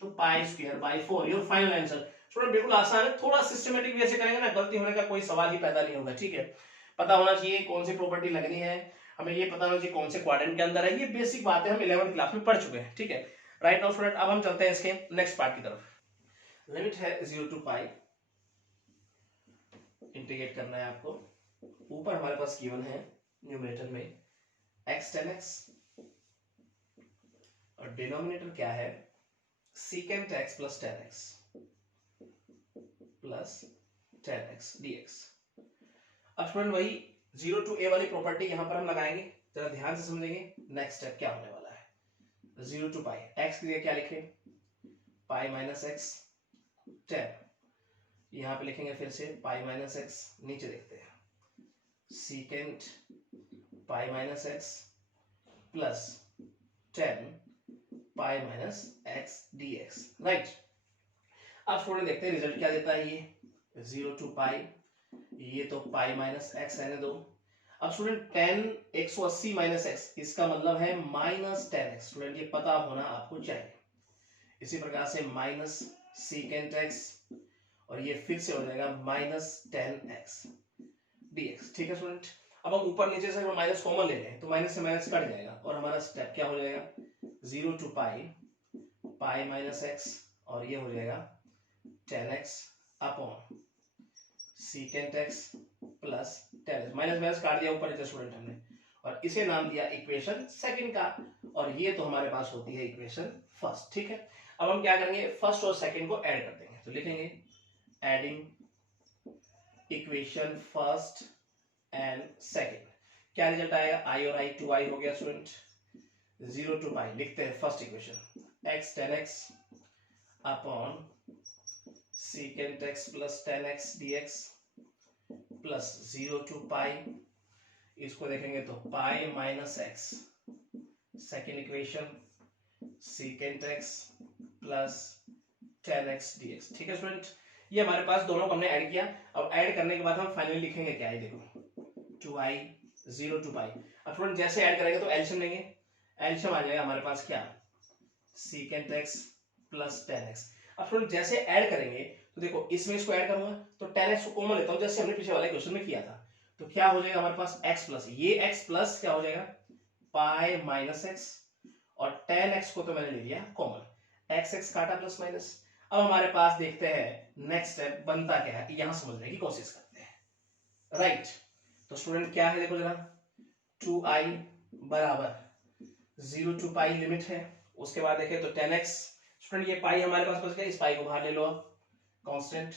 तो pi square by 4, your final answer. Student बिल्कुल आसान है, थोड़ा सिस्टमेटिक वे से करेंगे ना गलती होने का कोई सवाल ही पैदा नहीं होगा, ठीक है। पता होना चाहिए कौन सी प्रॉपर्टी लगनी है, हमें ये पता होना चाहिए कौन से क्वाड्रेंट के अंदर है, ये बेसिक बातें हम 11th क्लास में पढ़ चुके हैं, ठीक है। राइट नाउ स्टूडेंट अब हम चलते हैं इसके नेक्स्ट पार्ट की तरफ। लिमिट है 0 to पाई, इंटीग्रेट करना है आपको। ऊपर हमारे पास गिवन है न्यूमरेटर में x tan x, और डिनोमिनेटर क्या है secant x plus tan x plus tan x dx। अब स्टूडेंट वही 0 to a वाली प्रॉपर्टी यहां पर हम लगाएंगे, जरा ध्यान से समझेंगे नेक्स्ट स्टेप क्या होने वाला है। 0 to पाई x की जगह क्या लिखें पाई माइनस एक्स tan, यहां पे लिखेंगे फिर से पाई माइनस एक्स, नीचे देखते हैं secant पाई माइनस एक्स प्लस tan पाई माइनस एक्स dx, राइट। अब स्टूडेंट देखते हैं रिजल्ट क्या देता है, ये 0 to पाई, ये तो पाई माइनस एक्स रहने दो। अब स्टूडेंट tan 180 माइनस एक्स, इसका मतलब है माइनस tan x, स्टूडेंट ये पता होना आपको चाहिए। इसी प्रकार से माइनस secant x, और ये फिर से हो जाएगा माइनस tan x dx, ठीक है स्टूडेंट। अब हम ऊपर नीचे से माइनस कॉमन ले लें तो माइनस से माइनस कट जाएगा, और हमारा स्टेप क्या हो जाएगा 0 to pi pi minus x, और ये हो जाएगा tan x upon secant x plus tan x, minus minus काट दिया ऊपर नीचे स्टूडेंट हमने, और इसे नाम दिया इक्वेशन सेकंड का, और ये तो हमारे पास होती है इक्वेशन फर्स्ट, ठीक है। अब हम क्या करेंगे फर्स्ट और सेकंड को ऐड कर देंगे, तो लिखेंगे adding equation first and second, क्या रिजल्ट आएगा i और i 2i हो गया स्टूडेंट। 0 to पाई लिखते हैं first equation x tan x upon secant x plus tan x dx plus 0 to पाई, इसको देखेंगे तो पाई minus x, second equation secant x plus ten x D x. ठीक है स्टूडेंट, ये हमारे पास दोनों को हमने ऐड किया। अब ऐड करने के बाद हम फाइनली लिखेंगे क्या है, देखो 2i 0 to पाई। अब स्टूडेंट जैसे ऐड करेंगे तो एलसीएम लेंगे, एलसीएम आ जाएगा हमारे पास क्या, secant x plus ten x. अब स्टूडेंट जैसे ऐड करेंगे तो देखो इसमें इसको ऐड करूंगा तो टेन एक्स को कॉमन लेता हूं जैसे हमने पिछले वाले क्वेश्चन में किया था। तो क्या हो जाएगा हमारे पास x प्लस, ये x प्लस क्या हो जाएगा पाई माइनस एक्स, और टेन एक्स को तो मैंने ले लिया कॉमन, एक्स एक्स काटा प्लस माइनस। अब हमारे पास देखते हैं नेक्स्ट स्टेप बनता क्या है, यहां समझने की कोशिश करते हैं। राइट, तो स्टूडेंट क्या है देखो जरा, 2i बराबर 0 to पाई लिमिट है, उसके बाद देखें तो 10x। स्टूडेंट ये पाई हमारे पास बच गया, इस पाई को बाहर ले लो आप, कांस्टेंट,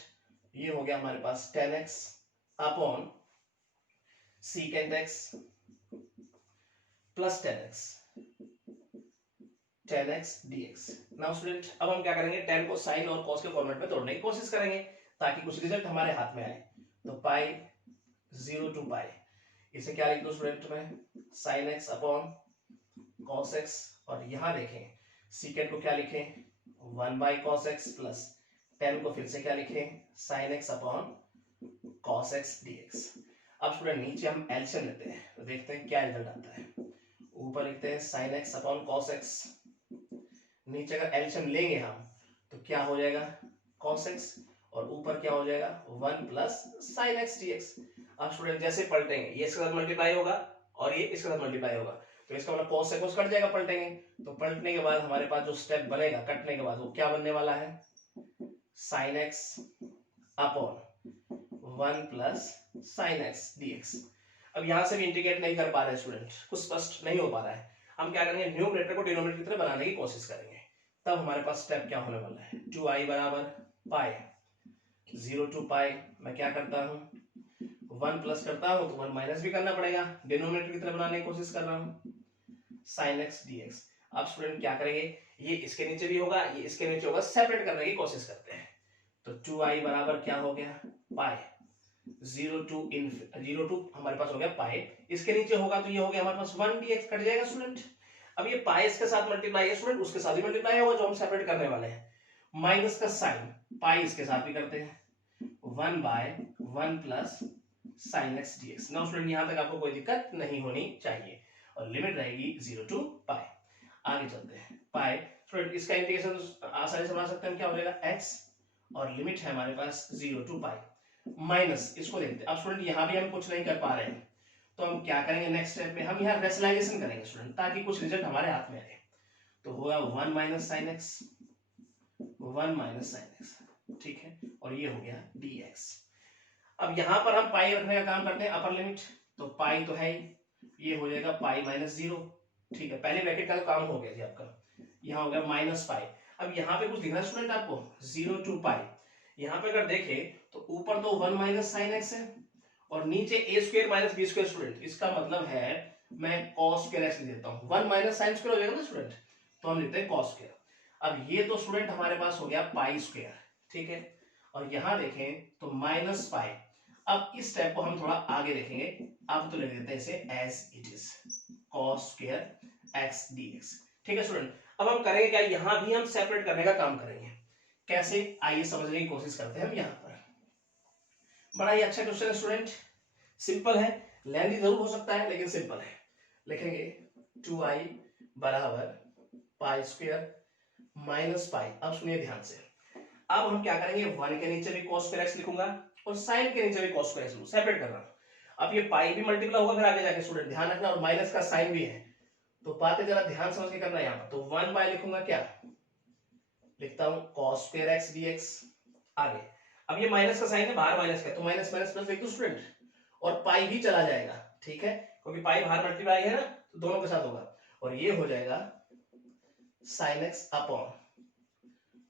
ये हो गया हमारे पास 10x upon secant x plus 10x dx। Now student अब हम क्या करेंगे, 10 को साइन और कॉस के फॉर्मेट में तोड़ने की कोशिश करेंगे ताकि कुछ रिजल्ट हमारे हाथ में आए। तो पाई 0 to पाई, इसे क्या लिख दो स्टूडेंट में, sine x upon cos x, और यहां देखें सीकेंट को क्या लिखें 1 बाई कॉस एक्स प्लस 10 को फिर से क्या लिखें sine x upon cos x dx। अब स्टूडेंट नीचे हम एलसीएम लेते हैं तो देखते हैं क्या रिजल्ट आता है। ऊपर लिखते हैं sine x upon cos x, नीचे अगर एलसीएम लेंगे हम तो क्या हो जाएगा cos x, और ऊपर क्या हो जाएगा 1 प्लस साइन एक्स dx। अब स्टूडेंट जैसे पलटेंगे ये इसके साथ मल्टीप्लाई होगा और ये इसके साथ मल्टीप्लाई होगा, तो इसका मतलब cos से cos कट जाएगा पलटेंगे, तो पलटने के बाद हमारे पास जो स्टेप बनेगा कटने के बाद वो क्या बनने वाला है, sine x upon 1 plus sine x dx। अब यहां से भी इंटीग्रेट नहीं कर पा रहे स्टूडेंट, कुछ स्पष्ट नहीं हो पा रहा है, हम क्या करेंगे न्यूमरेटर को डिनोमिनेटर की तरह बनाने की कोशिश करेंगे। तब हमारे पास स्टेप क्या होने वाला है, 2i बराबर पाई 0 to पाई, मैं क्या करता हूं 1 प्लस करता हूं तो 1 माइनस भी करना पड़ेगा, डिनोमिनेटर की तरह बनाने की कोशिश कर रहा हूं, साइन एक्स dx। अब स्टूडेंट क्या करेंगे, ये इसके नीचे भी होगा ये इसके नीचे होगा, सेपरेट करने की कोशिश करते हैं। तो 2i बराबर क्या हो गया पाई 0 to हमारे पास हो गया पाई, इसके नीचे होगा तो ये हो गया हमारे पास 1 dx, कट जाएगा स्टूडेंट। अब ये पाई इसके साथ मल्टीप्लाई है स्टूडेंट, उसके साथ भी मल्टीप्लाई होगा जो हम सेपरेट करने वाले हैं, माइनस का साइन पाई इसके साथ भी करते हैं, 1 by 1 plus sine x dx। Now student यहां तक आपको कोई दिक्कत नहीं होनी चाहिए और लिमिट रहेगी 0 to पाई। आगे चलते हैं, पाई स्टूडेंट इसका इंटीग्रेशन आसानी से बना सकते हैं, क्या हो जाएगा x, और लिमिट है हमारे पास 0 to पाई, माइनस इसको देखते हैं। अब स्टूडेंट यहां भी हम कुछ नहीं कर पा रहे हैं तो हम क्या करेंगे नेक्स्ट स्टेप में, हम यहाँ रेशनलाइजेशन करेंगे स्टूडेंट ताकि कुछ रिजल्ट हमारे हाथ में आए। तो होगा 1 minus sine x, 1 minus sine x, ठीक है, और ये हो गया dx। अब यहां पर हम पाई रखने का काम करते हैं, अपर लिमिट, तो पाई तो है ही, ये हो जाएगा पाई माइनस 0, ठीक है, पहले ब्रैकेट का तो काम हो गया जी आपका, यहाँ हो गया माइनस पाई। अब यहाँ पे कुछ दिख रहा है स्टूडेंट आपको 0 to पाई, यहाँ पे अगर देखें तो ऊपर तो 1 माइनस साइन एक्स है और नीचे a square minus b square. Student इसका मतलब है मैं cos स्क्वायर x लिख देता हूँ, 1 माइनस साइन स्क्वायर हो जाएगा ना स्टूडेंट, तो हम लिखते हैं cos स्क्वायर। अब ये तो स्टूडेंट हमारे पास हो गया पाई स्क्वायर, ठीक है, और यहां देखें तो माइनस पाई। अब इस स्टेप को हम थोड़ा आगे देखेंगे, अब तो लिख देते हैं इसे as it is cos square x dx। ठीक है स्टूडेंट, अब हम करेंगे क्या, यहां भी हम सेपरेट करने का काम करेंगे, कैसे आइए समझने की कोशिश करते हैं हम। यहां पर बड़ा ही अच्छा क्वेश्चन है स्टूडेंट, सिंपल है, लेंथी जरूर हो सकता है लेकिन सिंपल है। लिखेंगे 2i बराबर पाई स्क्वायर माइनस पाई। अब सुनिए ध्यान से, अब हम क्या करेंगे 1 के नीचे भी cos स्क्वायर x लिखूंगा और sin के नीचे भी cos स्क्वायर x सेपरेट कर रहा हूं। अब ये पाई भी मल्टीप्लाई होगा फिर आगे जाके स्टूडेंट ध्यान रखना, और माइनस का साइन भी है, तो बातें जरा ध्यान समझ के करना है। यहाँ पर तो 1 बाय लिखूंगा, क्या लिखता हूं cos स्क्वायर x dx। आगे अब ये माइनस का साइन है, बाहर माइनस का, तो माइनस माइनस प्लस लिख दो स्टूडेंट, और पाई भी चला जाएगा, ठीक है, क्योंकि पाई बाहर मल्टीप्लाई है ना तो दोनों के साथ होगा, और ये हो जाएगा sin x upon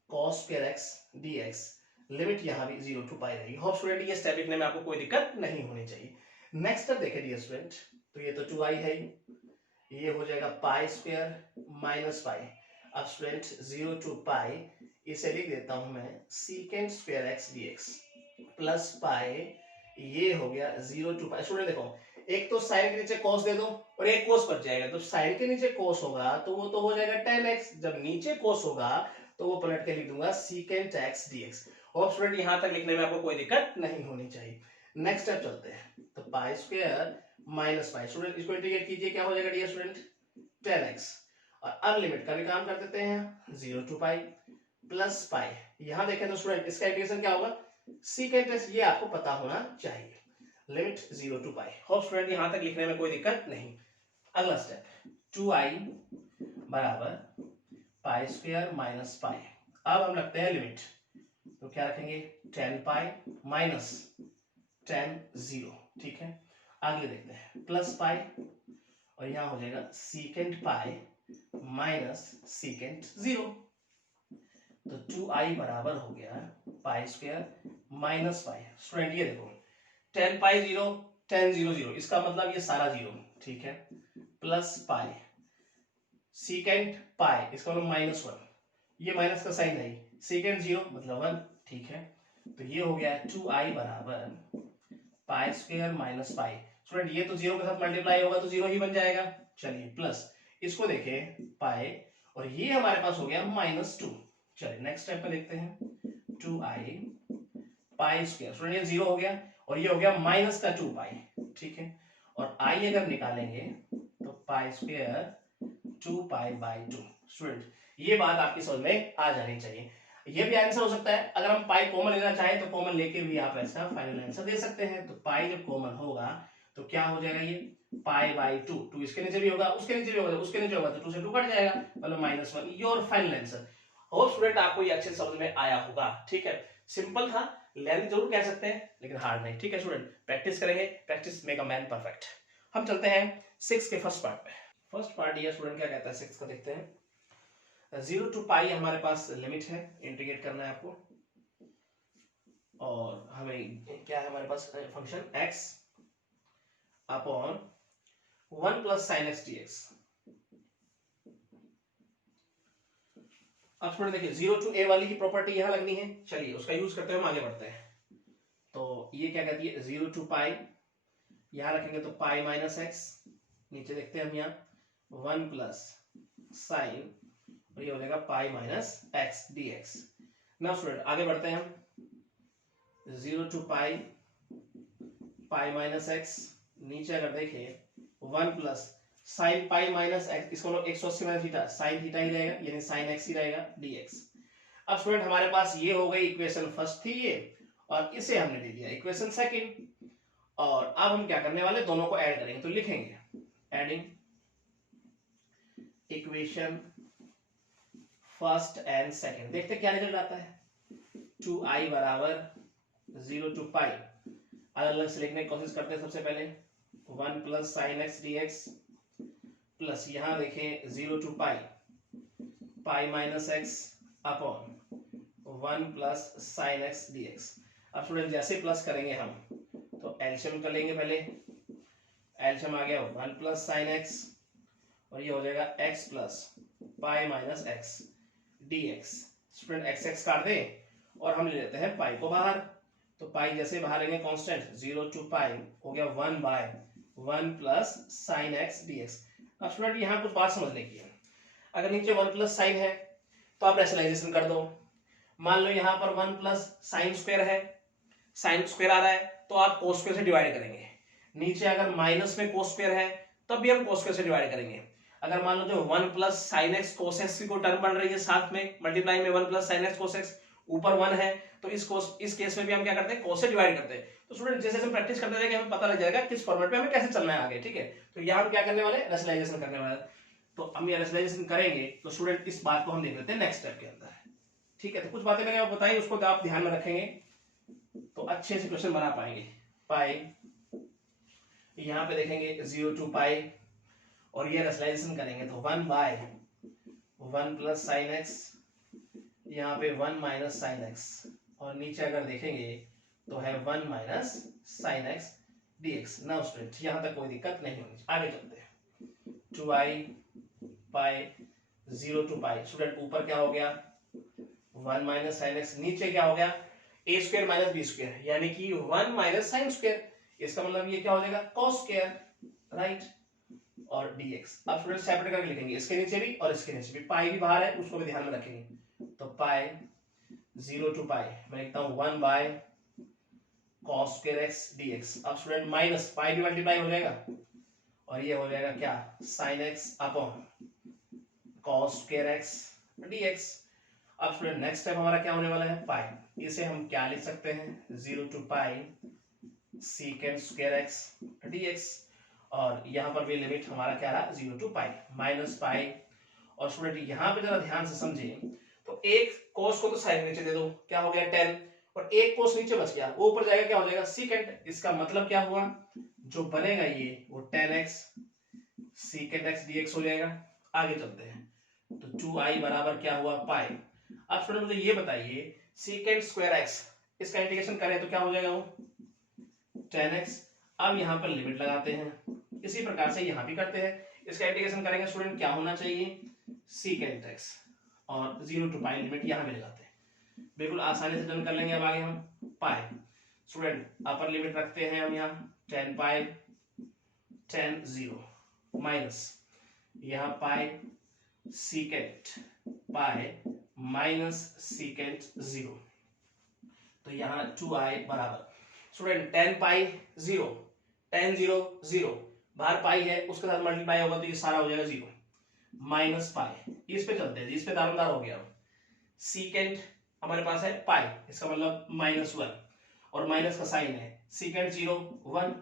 cos square x dx। Limit यहां भी 0 to पाई रहेगी। होप स्टूडेंट ये स्टेप लिखने में आपको कोई दिक्कत नहीं होनी चाहिए। नेक्स्ट स्टेप देखिए डियर स्टूडेंट, तो ये तो 2i है, ये हो जाएगा पाई स्क्वायर माइनस पाई। अब स्टूडेंट 0 to पाई, इसे लिख देता हूं मैं secant square x dx plus pi, ये हो गया 0 to पाई। स्टूडेंट देखो एक तो साइन के नीचे cos दे दो और एक cos बच जाएगा, तो साइन के नीचे cos होगा तो वो तो हो जाएगा tan x, जब नीचे cos होगा तो वो पलट के लिख दूंगा secant x dx। और स्टूडेंट यहां तक लिखने में आपको कोई दिक्कत नहीं होनी चाहिए। नेक्स्ट स्टेप चलते हैं, तो pi square minus pi, student इसको इंटीग्रेट कीजिए, क्या हो जाएगा डियर स्टूडेंट, tan x। और अब लिमिट का भी काम कर देते हैं, 0 to पाई प्लस पाई। यहां देखें तो स्टूडेंट इसका इंटीग्रेशन क्या होगा, secant x, ये आपको पता होना चाहिए, limit 0 to pi. Hope student यहां तक लिखने में कोई दिक्कत नहीं। अगला स्टेप 2i बराबर पाई स्क्वायर माइनस पाई। अब हम रखते हैं लिमिट, तो क्या रखेंगे, tan पाई माइनस tan 0, ठीक है। आगे देखते हैं प्लस पाई और यहां हो जाएगा secant पाई माइनस secant 0। तो 2i बराबर हो गया pi square minus pi. Student ये देखो tan पाई 0 tan 0 0, इसका मतलब ये सारा 0, ठीक है, प्लस पाई secant पाई, इसका मतलब माइनस 1, ये माइनस का साइन है, secant 0 मतलब 1, ठीक है। तो ये हो गया 2i बराबर pi square minus pi. Student ये तो 0 के साथ मल्टीप्लाई होगा तो 0 ही बन जाएगा, चलिए प्लस इसको देखें पाई और ये हमारे पास हो गया -2। चलिए नेक्स्ट स्टेप में देखते हैं, 2i पाई स्क्वायर, स्टूडेंट ये 0 हो गया और ये हो गया माइनस का 2 पाई, ठीक है। और i अगर निकालेंगे तो pi square 2 pi by 2। Student ये बात आपकी समझ में आ जानी चाहिए। ये भी आंसर हो सकता है, अगर हम पाई कॉमन लेना चाहें तो कॉमन लेके भी आप ऐसा फाइनल आंसर दे सकते हैं। तो पाई जब कॉमन होगा तो क्या हो जाएगा, ये पाई बाई 2, 2 इसके नीचे भी होगा, उसके नीचे भी होगा, उसके नीचे होगा तो 2 से 2 कट जाएगा, मतलब -1, your final answer. Hope student आपको ये अच्छे समझ में आया होगा, ठीक है। सिंपल था, लेंथ जरूर कह सकते हैं लेकिन हार्ड नहीं, ठीक है स्टूडेंट। प्रैक्टिस करेंगे, practice make a man perfect. हम चलते हैं 6 के फर्स्ट पार्ट में। फर्स्ट पार्ट ये स्टूडेंट क्या कहता है 6 का, देखते हैं। 0 to पाई हमारे पास लिमिट है, इंटीग्रेट करना है आपको, और हमें क्या है हमारे पास function x upon 1 plus sine x dx। अब थोड़ा देखिए 0 to a वाली की प्रॉपर्टी यहां लगनी है, चलिए उसका यूज करते हुए हम आगे बढ़ते हैं। तो ये क्या कहती है, 0 to पाई, यहां रखेंगे तो पाई माइनस एक्स, नीचे देखते हैं हम यहाँ 1 प्लस साइन, और ये हो जाएगा पाई minus x dx। Now student आगे बढ़ते हैं हम, 0 to pi pi minus x, नीचे अगर देखें 1 plus sine pi minus x, इसको 180 माइनस थीटा, साइन थीटा ही रहेगा यानी साइन एक्स ही रहेगा dx। अब स्टूडेंट हमारे पास ये हो गई इक्वेशन फर्स्ट थी ये, और इसे हमने दे दिया इक्वेशन सेकंड, और अब हम क्या करने वाले, दोनों को ऐड करेंगे। तो लिखेंगे adding equation first and second, देखते क्या रिजल्ट आता है। 2i बराबर 0 to पाई, अलग अलग से लिखने की कोशिश करते हैं। सबसे पहले 1 plus sine x dx plus यहां देखें 0 to pi pi minus x upon 1 plus sine x dx। अब स्टूडेंट जैसे प्लस करेंगे हम तो एलसीएम कर लेंगे, पहले एलसीएम आ गया 1 प्लस साइन एक्स और ये हो जाएगा x plus pi minus x dx। Student x x काट दें और हम ले लेते हैं पाई को बाहर, तो पाई जैसे बाहर लेंगे कांस्टेंट 0 to पाई हो गया 1 by 1 plus sine x dx। अब स्टूडेंट यहाँ कुछ बात समझने की है, अगर नीचे 1 प्लस साइन है तो आप रैशनलाइजेशन कर दो। मान लो यहाँ पर 1 प्लस साइन स्क्वायर है, साइन स्क्वायर आ रहा है तो आप कोस स्क्वायर से डिवाइड करेंगे। नीचे अगर माइनस में कोस स्क्वायर है तब भी हम कोस स्क्वायर से डिवाइड करेंगे। अगर मान लो जो 1 plus sine x cos x की कोई टर्म बन रही है साथ में मल्टीप्लाई में 1 plus sine x cos x, ऊपर 1 है तो इस केस में भी हम क्या करते हैं, कोस से डिवाइड करते हैं। तो स्टूडेंट जैसे हम प्रैक्टिस करते जाएंगे हमें पता लग जाएगा किस फॉर्मेट में हमें कैसे चलना है आगे, ठीक है। तो यहाँ हम क्या करने वाले, रैशनलाइजेशन करने वाले। तो हम ये रैशनलाइजेशन करेंगे तो स्टूडेंट इस बात को हम देख लेते हैं नेक्स्ट स्टेप के अंदर, ठीक है। तो कुछ बातें मैंने आपको बताई, उसको तो आप ध्यान में रखेंगे तो अच्छे से क्वेश्चन बना पाएंगे। पाई यहाँ पे देखेंगे 0 to पाई और ये रैशनलाइजेशन करेंगे तो 1 बाय 1 प्लस साइन एक्स, यहाँ पे 1 माइनस साइन एक्स, और नीचे अगर देखेंगे तो है 1 minus sign x dx। Now student यहाँ तक कोई दिक्कत नहीं होनी, आगे चलते हैं। 2i pi 0 to pi, student ऊपर क्या हो गया 1 माइनस साइन एक्स, नीचे क्या हो गया a square minus b square, यानी कि 1 माइनस साइन स्क्वायर, इसका मतलब ये क्या हो जाएगा cos स्क्वायर। राइट, और dx। अब स्टूडेंट सेपरेट करके लिखेंगे, इसके नीचे भी और इसके नीचे भी, पाई भी बाहर है उसको भी ध्यान में रखेंगे। तो पाई 0 टू पाई मैं लिखता हूँ 1 by cos square x dx। अब स्टूडेंट माइनस पाई भी मल्टीप्लाई हो जाएगा और ये हो जाएगा क्या, sin x upon cos square x dx। अब स्टूडेंट नेक्स्ट स्टेप हमारा क्या होने वाला है, पाई। इसे हम क्या लिख सकते हैं, 0 to pi secant square x dx, और यहाँ पर भी लिमिट हमारा क्या रहा, 0 टू पाई माइनस पाई। और स्टूडेंट यहाँ पे जरा ध्यान से समझिए, तो एक कोस को तो साइन नीचे दे दो, क्या हो गया 10, और एक कोस नीचे बच गया, वो ऊपर जाएगा क्या हो जाएगा secant। इसका मतलब क्या हुआ, जो बनेगा ये वो 10x secant x dx हो जाएगा। आगे चलते हैं, तो 2i बराबर क्या हुआ, पाई। अब स्टूडेंट मुझे ये बताइए secant स्क्वायर x, इसका इंटीग्रेशन करें तो क्या हो जाएगा वो 10x। अब यहाँ पर लिमिट लगाते हैं, इसी प्रकार से यहाँ भी करते हैं, इसका इंटीग्रेशन करेंगे स्टूडेंट क्या होना चाहिए, secant x, और 0 टू पाई लिमिट यहाँ भी लगाते हैं, बिल्कुल आसानी से डन कर लेंगे। अब आगे हम पाई, स्टूडेंट अपर लिमिट रखते हैं हम यहाँ 10 पाई 10 0 माइनस यहाँ पाई secant पाई माइनस secant 0, तो यहाँ 2i बराबर स्टूडेंट 10 पाई 0 10 0 0 बाहर पाई है उसके साथ मल्टीप्लाई होगा तो ये सारा हो जाएगा 0 माइनस पाई। इस पे चलते हैं, इस पे दारोमदार हो गया। secant हमारे पास है पाई, इसका मतलब -1 और माइनस का साइन है, secant 0 1।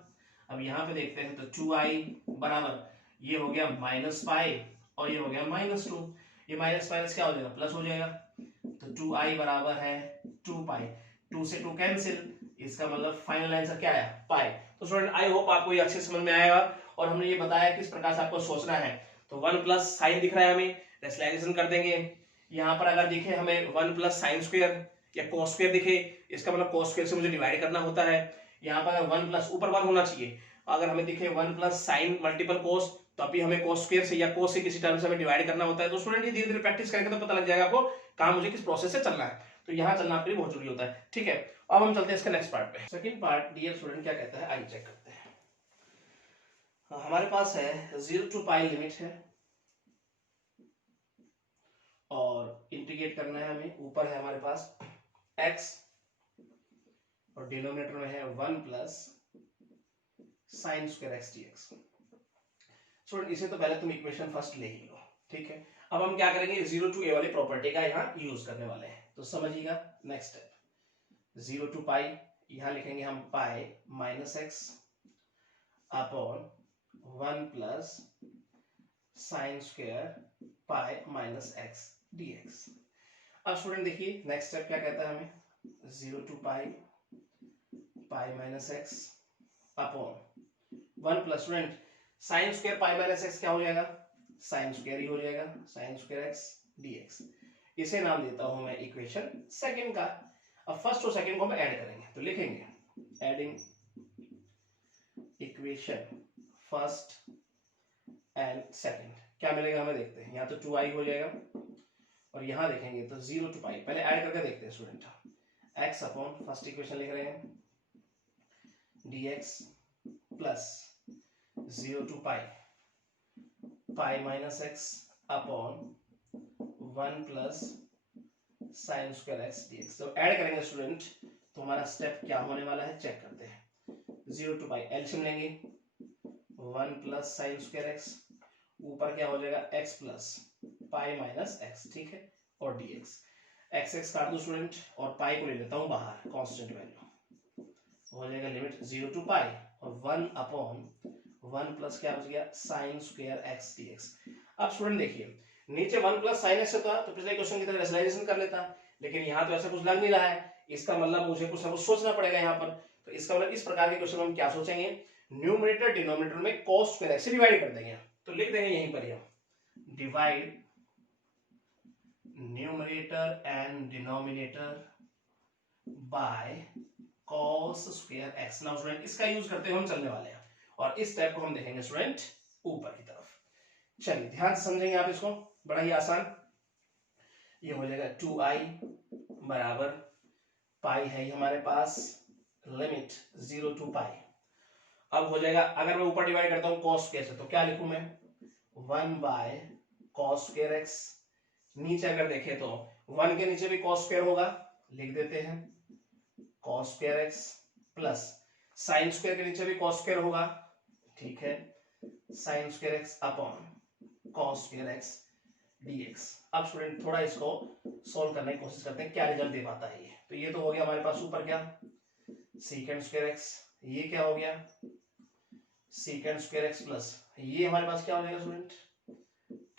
अब यहाँ पे देखते हैं तो 2i बराबर ये हो गया माइनस पाई और ये हो गया -2, ये माइनस माइनस क्या हो जाएगा, प्लस हो जाएगा। तो 2i बराबर है 2 पाई, 2 से 2 कैंसिल, इसका मतलब फाइनल आंसर क्या आया, पाई। तो स्टूडेंट आई होप आपको ये अच्छे समझ में आएगा, और हमने ये बताया किस प्रकार से आपको सोचना है। तो 1 प्लस साइन दिख रहा है हमें, रेशनलाइजेशन कर देंगे। यहाँ पर अगर दिखे हमें 1 प्लस साइन स्क्वायर या cos स्क्वायर दिखे, इसका मतलब cos स्क्वायर से मुझे डिवाइड करना होता है। यहाँ पर अगर 1 प्लस ऊपर 1 होना चाहिए, अगर हमें दिखे 1 प्लस साइन मल्टीपल cos, तो अभी हमें cos स्क्वायर से या cos से किसी टर्म से हमें डिवाइड करना होता है। तो स्टूडेंट ये धीरे धीरे प्रैक्टिस करेंगे तो पता लग जाएगा आपको कहाँ मुझे किस प्रोसेस से चलना है, तो यहाँ चलना आपके लिए बहुत जरूरी होता है। ठीक है, अब हम चलते हैं इसके नेक्स्ट पार्ट पे। सेकंड पार्ट डियर स्टूडेंट क्या कहता है, आइए चेक करते हैं। हमारे पास है 0 टू पाई लिमिट है और इंटीग्रेट करना है हमें। ऊपर है हमारे पास x और डिनोमिनेटर में है 1 plus sine square x dx। Student इसे तो पहले तुम इक्वेशन फर्स्ट ले ही लो, ठीक है। अब हम क्या करेंगे, 0 टू a वाली प्रॉपर्टी का यहाँ यूज करने वाले हैं, तो समझिएगा। नेक्स्ट स्टेप 0 टू पाई, यहाँ लिखेंगे हम pi minus x upon 1 plus sine square pi minus x dx। अब स्टूडेंट देखिए नेक्स्ट स्टेप क्या कहता है हमें, 0 to pi pi minus x upon 1 plus student sine square pi minus x क्या हो जाएगा, साइन स्क्वायर ही हो जाएगा, साइन स्क्वायर x dx। इसे नाम देता हूं मैं इक्वेशन सेकंड का। अब फर्स्ट और सेकंड को हम ऐड करेंगे, तो लिखेंगे adding equation first and second, क्या मिलेगा हमें देखते हैं। यहाँ तो 2i हो जाएगा और यहाँ देखेंगे तो 0 टू पाई, पहले ऐड करके देखते हैं student. x upon first equation लिख रहे हैं dx plus 0 to pi pi minus x upon 1 plus sine square x dx। तो ऐड करेंगे स्टूडेंट तो हमारा स्टेप क्या होने वाला है, चेक करते हैं। 0 टू पाई एलसीएम लेंगे, 1 प्लस साइन स्क्वायर x, ऊपर क्या हो जाएगा x plus pi minus x, ठीक है, और dx। x x काट दो स्टूडेंट और पाई को ले लेता हूं बाहर, कांस्टेंट वैल्यू हो जाएगा लिमिट 0 टू पाई और 1 अपॉन 1 प्लस क्या बच गया साइन स्क्वायर x dx। अब स्टूडेंट देखिए नीचे 1 प्लस साइन x होता तो पिछले क्वेश्चन की तरह रेशनलाइजेशन कर लेता, लेकिन यहाँ तो ऐसा कुछ लग नहीं रहा है, इसका मतलब मुझे कुछ ना कुछ सोचना पड़ेगा यहाँ पर। तो इसका मतलब इस प्रकार के क्वेश्चन हम क्या सोचेंगे, न्यूमरेटर डिनोमिनेटर में cos स्क्वायर x से डिवाइड कर देंगे, तो लिख देंगे यहीं पर हम divide numerator and denominator by cos square x। Now student इसका यूज करते हुए हम चलने वाले हैं और इस स्टेप को हम देखेंगे स्टूडेंट ऊपर की तरफ। चलिए ध्यान से समझेंगे आप इसको, बड़ा ही आसान। ये हो जाएगा 2i बराबर पाई है हमारे पास लिमिट 0 टू पाई अब हो जाएगा, अगर मैं ऊपर डिवाइड करता हूँ कॉस स्क्वायर से तो क्या लिखूं मैं, 1 बाय कॉस स्क्वायर एक्स। नीचे अगर देखें तो 1 के नीचे भी कॉस स्क्वायर होगा, लिख देते हैं cos square x plus sine square के नीचे भी कॉस स्क्वायर होगा, ठीक है, sine square x upon cos square x dx। अब स्टूडेंट थोड़ा इसको सॉल्व करने की कोशिश करते हैं क्या रिजल्ट दे पाता है ये। तो ये तो हो गया हमारे पास ऊपर क्या सीकेंड स्क्वायर एक्स, ये क्या हो गया सीकेंड स्क्वायर एक्स प्लस ये हमारे पास क्या हो जाएगा student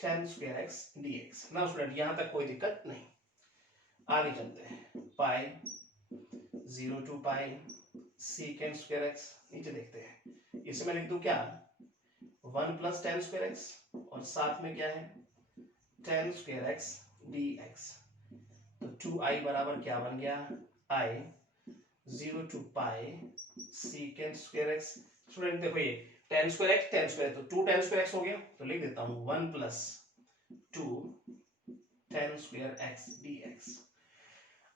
tan square x dx ना स्टूडेंट, यहां तक कोई दिक्कत नहीं। आगे चलते हैं, पाई 0 to pi secant square x, नीचे देखते हैं इसमें लिख दूं क्या 1 प्लस tan स्क्वायर एक्स और साथ में क्या है tan स्क्वायर एक्स dx। तो 2i बराबर क्या बन गया i 0 to pi secant square x. Student देखो ये tan स्क्वायर एक्स तो 2 tan स्क्वायर एक्स हो गया, तो लिख देता हूं 1 plus 2 tan square x dx।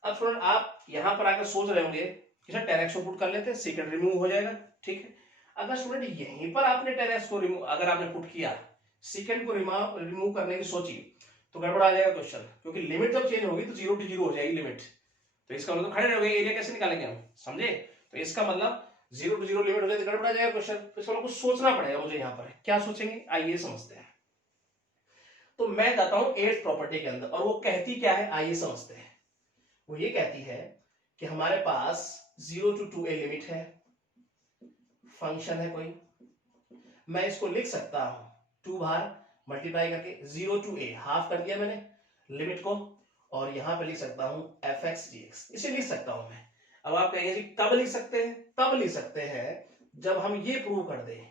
अब स्टूडेंट आप यहां पर आकर सोच रहे होंगे कि सर tan x को पुट कर लेते हैं सीकेंड रिमूव हो जाएगा, ठीक है। अगर स्टूडेंट यहीं पर आपने tan x को रिमूव अगर आपने पुट किया, सीकेंड को रिमूव करने की सोची तो गड़बड़ आ जाएगा क्वेश्चन, क्योंकि लिमिट जब चेंज होगी तो 0 to 0 हो जाएगी लिमिट। तो इसका मतलब खड़े रहोगे, एरिया कैसे निकालेंगे हम, समझे। तो इसका मतलब 0 to 0 लिमिट हो जाए तो गड़बड़ आ जाएगा क्वेश्चन। तो इसका मतलब कुछ सोचना पड़ेगा मुझे यहाँ पर, क्या सोचेंगे आइए समझते हैं। तो मैं जाता हूं 8th प्रॉपर्टी के अंदर, और वो कहती क्या है आइए समझते हैं। वो ये कहती है कि हमारे पास 0 to 2a लिमिट है, फंक्शन है कोई, मैं इसको लिख सकता हूं 2 बार मल्टीप्लाई करके 0 to a हाफ कर दिया मैंने लिमिट को, और यहां पे लिख सकता हूं fx dx, इसे लिख सकता हूं मैं। अब आप कहेंगे जी कब लिख सकते हैं, तब लिख सकते हैं जब हम ये प्रूव कर दें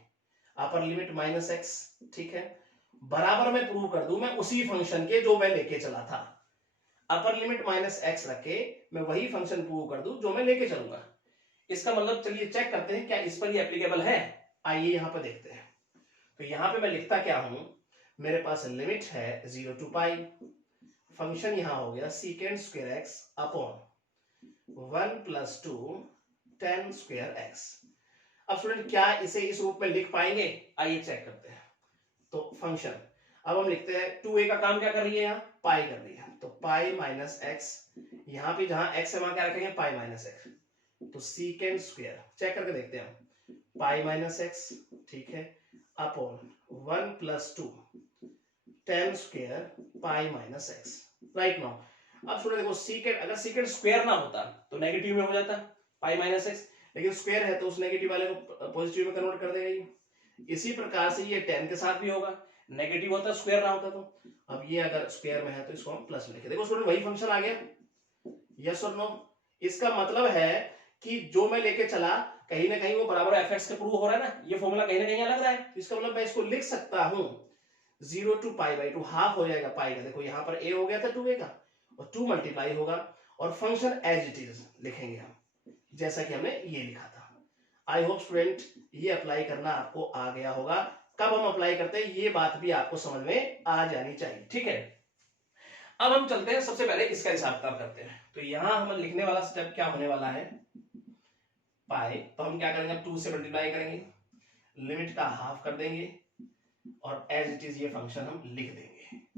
अपर लिमिट माइनस एक्स, ठीक है, बराबर में प्रूव कर दूं मैं उसी फंक्शन के जो मैं लेके चला था। अपर लिमिट माइनस एक्स रख के मैं वही फंक्शन प्रूव कर दूं जो मैं लेके चलूंगा। इसका मतलब चलिए चेक करते हैं क्या इस पर ये एप्लीकेबल है, आइए यहां पर देखते हैं। तो यहां पे मैं लिखता क्या हूं, मेरे पास लिमिट है 0 to पाई, फंक्शन यहां हो गया सीकेंड square x upon 1 plus 2 tan square x. अब स्टूडेंट क्या इसे इस रूप में लिख पाएंगे, आइए चेक करते हैं। तो फंक्शन अब हम लिखते हैं 2a का काम क्या कर रही है यहाँ पाई कर रही है, तो पाई माइनस एक्स, यहाँ पे जहां x है वहां क्या रखेंगे पाई माइनस एक्स, तो सीकेंड स्क्वायर चेक करके देखते हैं पाई माइनस एक्स, ठीक है, upon 1 plus 2 tan square pi minus x. Right now अब स्टूडेंट देखो सीकेंड, अगर सीकेंड स्क्वायर ना होता तो नेगेटिव में हो जाता पाई माइनस एक्स, लेकिन स्क्वायर है तो उस नेगेटिव वाले को पॉजिटिव में कन्वर्ट कर देगा ये। इसी प्रकार से ये 10 के साथ भी होगा, नेगेटिव होता स्क्वायर ना होता तो। अब ये अगर स्क्वायर में है तो इसको हम प्लस में लिखे, देखो स्टूडेंट वही फंक्शन आ गया, यस और नो। इसका मतलब है कि जो मैं लेके चला कहीं ना कहीं वो बराबर fx के प्रूव हो रहा है ना, ये फॉर्मूला कहीं ना कहीं अलग रहा है, तो इसका मतलब मैं इसको लिख सकता हूं 0 to पाई बाई 2 हाफ हो जाएगा पाई का, देखो यहां पर a हो गया था 2a का, और 2 मल्टीप्लाई होगा, और फंक्शन एज इट इज लिखेंगे हम जैसा कि हमने ये लिखा था। आई होप स्टूडेंट ये अप्लाई करना आपको आ गया होगा, कब हम अप्लाई करते हैं ये बात भी आपको समझ में आ जानी चाहिए, ठीक है। अब हम चलते हैं, सबसे पहले इसका हिसाब किताब करते हैं। तो यहां हम लिखने वाला स्टेप क्या होने वाला है पाई, तो हम क्या करेंगे अब 2 से मल्टीप्लाई करेंगे, लिमिट का हाफ कर देंगे, और एज इट इज ये फंक्शन हम लिख देंगे।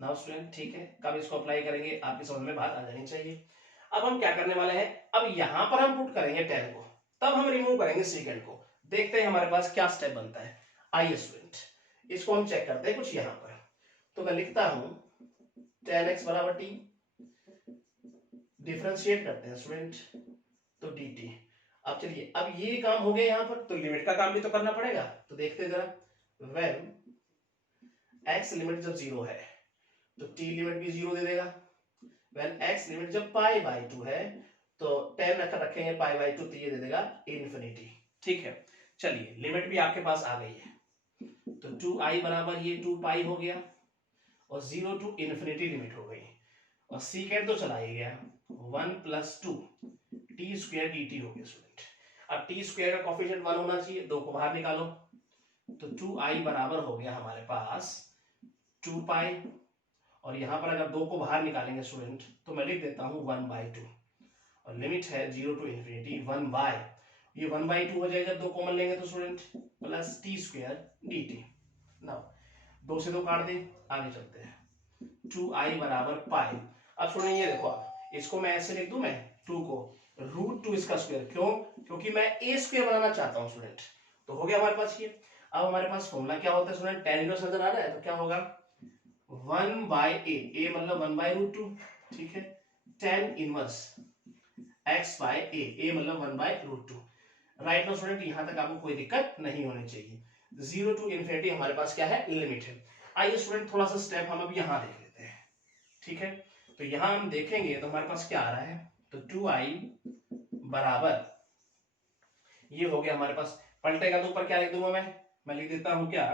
नाउ स्टूडेंट ठीक है, कब इसको अप्लाई करेंगे आपकी समझ में बात आ जानी चाहिए। अब हम क्या करने वाले हैं, अब यहां पर हम पुट करेंगे 10 को, तब हम रिमूव करेंगे सेकंड को, देखते हैं हमारे पास क्या स्टेप बनता है। आइए स्टूडेंट इसको हम चेक करते हैं कुछ यहां पर। तो मैं लिखता हूं tan x बराबर t, डिफरेंशिएट करते हैं स्टूडेंट, तो dt। अब चलिए अब ये काम हो गया यहां पर, तो लिमिट का काम भी तो करना पड़ेगा, तो देखते हैं जरा। when x लिमिट जब 0 है तो t लिमिट भी 0 दे देगा, when x लिमिट जब पाई बाई 2 है तो 10 रखेंगे पाई बाई 2, तो ये दे देगा इन्फिनिटी, ठीक है। चलिए लिमिट भी आपके पास आ गई है, तो 2i बराबर ये 2 पाई हो गया, और 0 to इन्फिनिटी लिमिट हो गई, और सीकेंड तो चला ही गया 1 प्लस 2 टी स्क्वायर dt हो गया स्टूडेंट। अब टी स्क्वायर का कोफिशिएंट 1 होना चाहिए, 2 को बाहर निकालो, तो 2i बराबर हो गया हमारे पास 2 पाई, और यहां पर अगर 2 को बाहर निकालेंगे स्टूडेंट तो मैं लिख देता हूं 1 बाई 2, और लिमिट है 0 to इन्फिनिटी 1 बाय, ये 1/2 हो जाएगा, 2 कॉमन लेंगे तो student plus T square D T. Now 2 से 2 काट दे, आगे चलते हैं। 2i बराबर पाई। अब स्टूडेंट ये देखो, आप इसको मैं ऐसे लिख दूं, मैं 2 को √2 इसका स्क्वायर, क्यों? क्योंकि मैं ए स्क्वायर बनाना चाहता हूं स्टूडेंट। तो हो गया हमारे पास ये। अब हमारे पास फॉर्मूला क्या होता है स्टूडेंट, tan इनवर्स नजर आ रहा है, तो क्या होगा 1/a, a मतलब 1/√2, ठीक है। tan इनवर्स x/a, a मतलब 1/√2। राइट नाउ स्टूडेंट, यहां तक आपको कोई दिक्कत नहीं होनी चाहिए। 0 to इन्फिनिटी हमारे पास क्या है, लिमिट है। आइए स्टूडेंट थोड़ा सा स्टेप हम अब यहां देख लेते हैं, ठीक है। तो यहां हम देखेंगे तो हमारे पास क्या आ रहा है, तो 2i बराबर, ये हो गया हमारे पास, पलटेगा तो ऊपर क्या लिख दूंगा मैं लिख देता हूं क्या,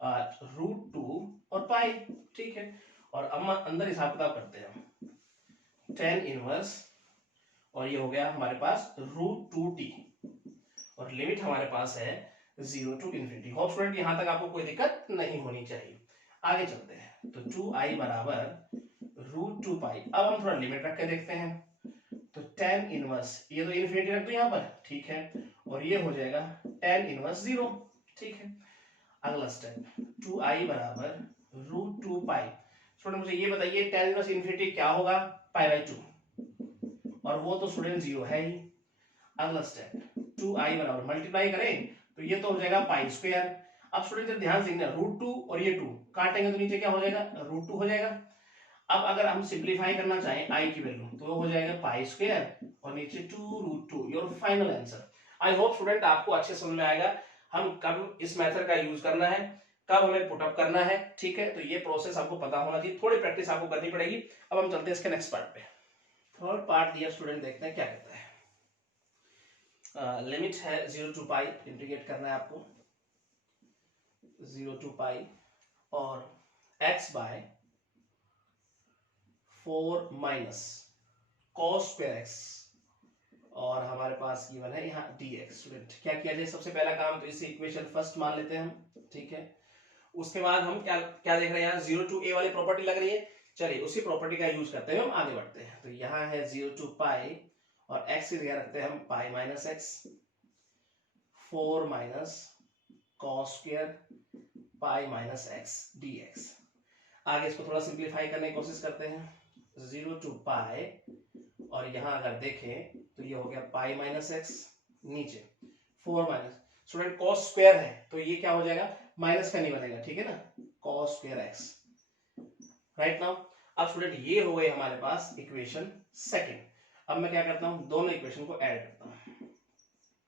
√2 और पाई, ठीक है। और अब अंदर हिसाब किताब करते हैं, tan इनवर्स, और ये हो गया हमारे पास √2t, और लिमिट हमारे पास है 0 to इन्फिनिटी। होप स्टूडेंट यहां तक आपको कोई दिक्कत नहीं होनी चाहिए। आगे चलते हैं, तो 2i बराबर √2 पाई। अब हम थोड़ा लिमिट रख के देखते हैं, तो tan इनवर्स, ये तो इन्फिनिटी रख दो यहाँ पर, ठीक है, और ये हो जाएगा tan इनवर्स 0, ठीक है। अगला स्टेप, 2i बराबर √2 पाई। स्टूडेंट मुझे ये बताइए tan इनवर्स इन्फिनिटी क्या होगा, π/2, और वो तो स्टूडेंट 0 है ही। अगला स्टेप, 2i बराबर मल्टीप्लाई करें तो ये तो हो जाएगा पाई स्क्वायर। अब स्टूडेंट जब ध्यान से देखना, √2 और ये 2 काटेंगे तो नीचे क्या हो जाएगा, √2 हो जाएगा। अब अगर हम सिंप्लीफाई करना चाहें i की वैल्यू, तो हो जाएगा पाई स्क्वायर और नीचे 2√2, your final answer. I hope student आपको अच्छे समझ में आएगा हम कब इस मेथड का यूज करना है, कब हमें पुटअप करना है, ठीक है। तो ये प्रोसेस आपको पता होना चाहिए, थोड़ी प्रैक्टिस आपको करनी पड़ेगी। अब हम चलते हैं इसके नेक्स्ट पार्ट पे। थर्ड पार्ट दिया स्टूडेंट, देखते हैं क्या कहता है। लिमिट है 0 to पाई, इंटीग्रेट करना है आपको 0 to पाई, और x/4 minus cos square x, और हमारे पास गिवन है यहाँ dx। स्टूडेंट क्या किया जाए, सबसे पहला काम तो इसे इक्वेशन फर्स्ट मान लेते हैं हम, ठीक है। उसके बाद हम क्या क्या देख रहे हैं, यहाँ 0 to a वाली प्रॉपर्टी लग रही है, चलिए उसी प्रॉपर्टी का यूज करते हुए हम आगे बढ़ते हैं। तो यहाँ है 0 to पाई, और x की जगह रखते हैं हम pi minus x, 4 minus cos square pi minus x dx। आगे इसको थोड़ा सिंप्लीफाई करने की कोशिश करते हैं, 0 to पाई, और यहां अगर देखें तो ये हो गया पाई माइनस एक्स, नीचे 4 माइनस, स्टूडेंट कॉस स्क्वायर है तो ये क्या हो जाएगा, माइनस का नहीं बनेगा, ठीक है ना, cos square x. Right now अब स्टूडेंट ये हो गई हमारे पास इक्वेशन सेकंड। अब मैं क्या करता हूं, दोनों इक्वेशन को ऐड करता हूं,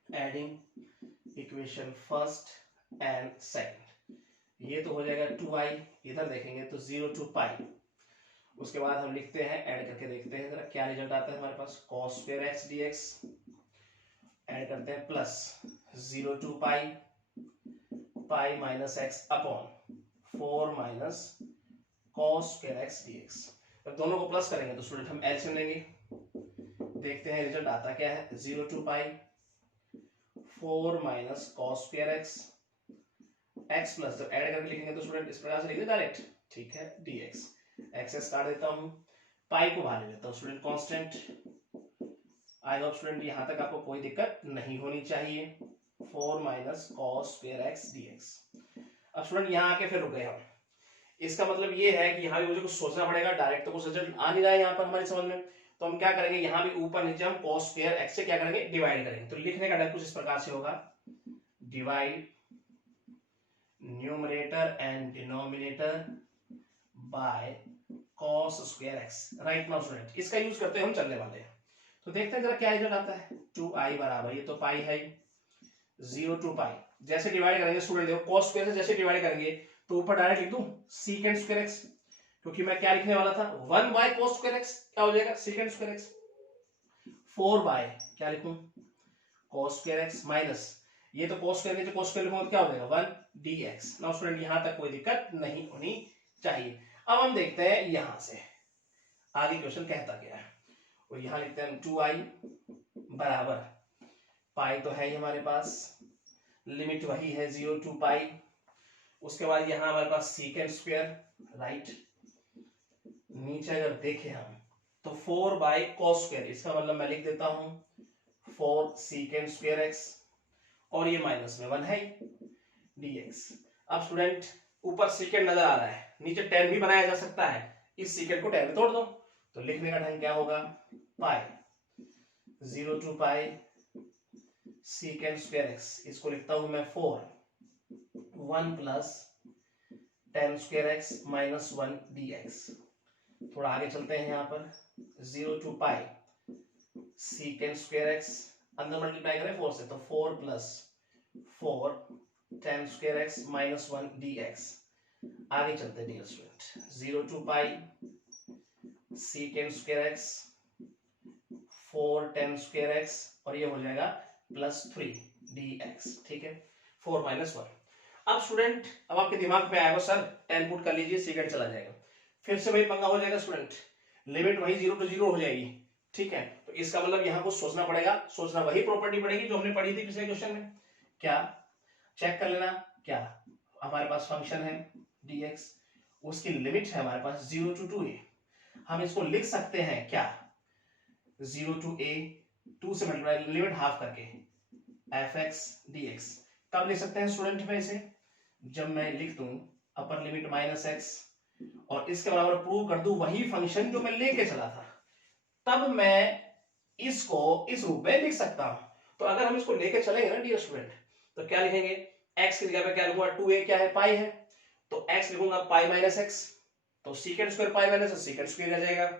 adding equation first and second. ये तो हो जाएगा 2i, इधर देखेंगे तो 0 to पाई। उसके बाद हम लिखते हैं, ऐड करके देखते हैं जरा क्या रिजल्ट आता है हमारे पास, cos square x dx, add करते हैं plus 0 to pi, pi minus x upon 4 minus cos square x dx। जब दोनों को प्लस करेंगे तो स्टूडेंट हम एलसीएम लेंगे, देखते हैं रिजल्ट आता क्या है, 0 to pi 4 minus cos square x, x plus जब ऐड करके लिखेंगे तो स्टूडेंट इस प्रकार से लिखेंगे डायरेक्ट, ठीक है, dx। एक्सेस काट देता हूं, पाई को बाहर ले लेता हूं स्टूडेंट कांस्टेंट। आई होप स्टूडेंट यहां तक आपको कोई दिक्कत नहीं होनी चाहिए, 4 minus cos square x dx। अब स्टूडेंट यहां आके फिर रुक गए हम, इसका मतलब ये है कि यहां भी मुझे कुछ सोचना पड़ेगा, डायरेक्ट तो कुछ रिजल्ट आ नहीं रहा है यहां पर हमारी समझ में। तो हम क्या करेंगे, यहां भी ऊपर नीचे हम cos स्क्वायर x से क्या करेंगे, डिवाइड करेंगे। तो लिखने का ढंग कुछ इस प्रकार से होगा, divide numerator and denominator by cos square x। Right now student इसका यूज करते हैं हम चलने वाले हैं, तो देखते हैं जरा क्या रिजल्ट आता है। 2i बराबर, ये तो पाई है, 0 to पाई, जैसे डिवाइड करेंगे स्टूडेंट देखो cos स्क्वायर से जैसे डिवाइड करेंगे तो ऊपर डायरेक्ट लिख दूं secant स्क्वायर x, क्योंकि मैं क्या लिखने वाला था 1 by cos स्क्वायर x, क्या हो जाएगा secant स्क्वायर x, 4 by क्या लिखूं cos स्क्वायर x माइनस, ये तो cos स्क्वायर नीचे cos स्क्वायर लिखूंगा तो क्या हो जाएगा 1 dx। नाउ स्टूडेंट यहां तक कोई दिक्कत नहीं होनी चाहिए। अब हम देखते हैं यहां से आगे क्वेश्चन कहता क्या है, और यहां लिखते हैं 2i बराबर, पाई तो है ही हमारे पास, लिमिट वही है 0 to पाई। उसके बाद यहां हमारे पास secant स्क्वायर, राइट, नीचे अगर देखें हम तो 4 by cos स्क्वायर, इसका मतलब मैं लिख देता हूं 4 सीकेंड स्क्वायर एक्स, और ये माइनस में 1 है dx। अब स्टूडेंट ऊपर सीकेंड नजर आ रहा है, नीचे tan भी बनाया जा सकता है, इस सीकेंड को tan में तोड़ दो, तो लिखने का ढंग क्या होगा, पाई 0 to pi secant square x, इसको लिखता हूं मैं 4 1 plus tan square x minus 1 dx। थोड़ा आगे चलते हैं, यहाँ पर 0 to pi secant square x, अंदर मल्टीप्लाई करें 4 से, तो 4 plus 4 tan square x minus 1 dx। आगे चलते हैं dear student, 0 to pi secant square x 4 tan square x, और ये हो जाएगा प्लस 3 dx। ठीक है, 4 माइनस 1। अब स्टूडेंट, अब आपके दिमाग में आएगा सर tan पुट कर लीजिए, सीकेंड चला जाएगा, फिर से वही पंगा हो जाएगा स्टूडेंट, लिमिट वही 0 to 0 हो जाएगी। ठीक है, तो इसका मतलब यहाँ कुछ सोचना पड़ेगा, सोचना वही प्रॉपर्टी पड़ेगी जो हमने पढ़ी थी पिछले क्वेश्चन में। क्या, चेक कर लेना, क्या हमारे पास फंक्शन है dx, उसकी लिमिट है हमारे पास 0 to 2a, हम इसको लिख सकते हैं क्या, 0 to a 2 से मल्टीप्लाई, लिमिट हाफ करके fx dx। कब लिख सकते हैं स्टूडेंट में इसे, जब मैं लिख दूं अपर लिमिट माइनस एक्स और इसके बराबर प्रूव कर दूं वही फंक्शन जो मैं लेके चला था, तब मैं इसको इस रूप में लिख सकता हूं। तो अगर हम इसको लेके चलेंगे ना डियर स्टूडेंट, तो क्या लिखेंगे, x की जगह पे क्या लिखूंगा, 2a क्या है, पाई है, तो x लिखूंगा पाई माइनस एक्स, तो secant square pi minus secant square आ जाएगा,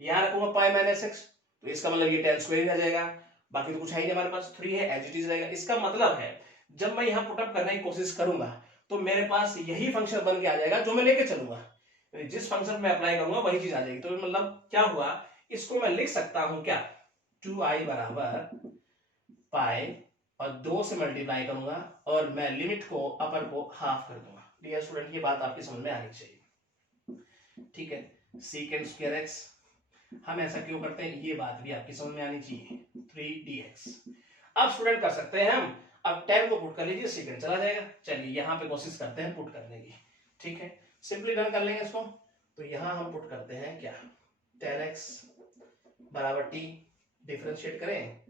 यहां रखूंगा पाई माइनस एक्स, तो इसका मतलब ये tan स्क्वायर आ जाएगा, बाकी तो कुछ है ही नहीं हमारे पास, 3 है एज इट इज रहेगा। इसका मतलब है जब मैं यहां पुटअप करने की कोशिश करूंगा तो मेरे पास यही फंक्शन बन के आ जाएगा जो मैं लेके चलूंगा, जिस फंक्शन में अप्लाई करूंगा वही चीज आ जाएगी। तो मतलब क्या हुआ, इसको मैं लिख सकता हूं क्या, 2i बराबर पाई और 2 से मल्टीप्लाई करूंगा और मैं लिमिट को अपर को हाफ कर दूंगा। डियर स्टूडेंट, ये बात आपकी समझ में आनी चाहिए। ठीक है, सीकेंड स्क्वायर एक्स, हम ऐसा क्यों करते हैं, ये बात भी आपकी समझ में आनी चाहिए, 3 dx। अब स्टूडेंट कर सकते हैं हम, अब tan को पुट कर लीजिए, सीकेंड चला जाएगा। चलिए यहाँ पे कोशिश करते हैं पुट करने की। ठीक है, सिंपली रन कर लेंगे इसको, तो यहां हम पुट करते हैं क्या, tan x बराबर t, डिफरेंशिएट करें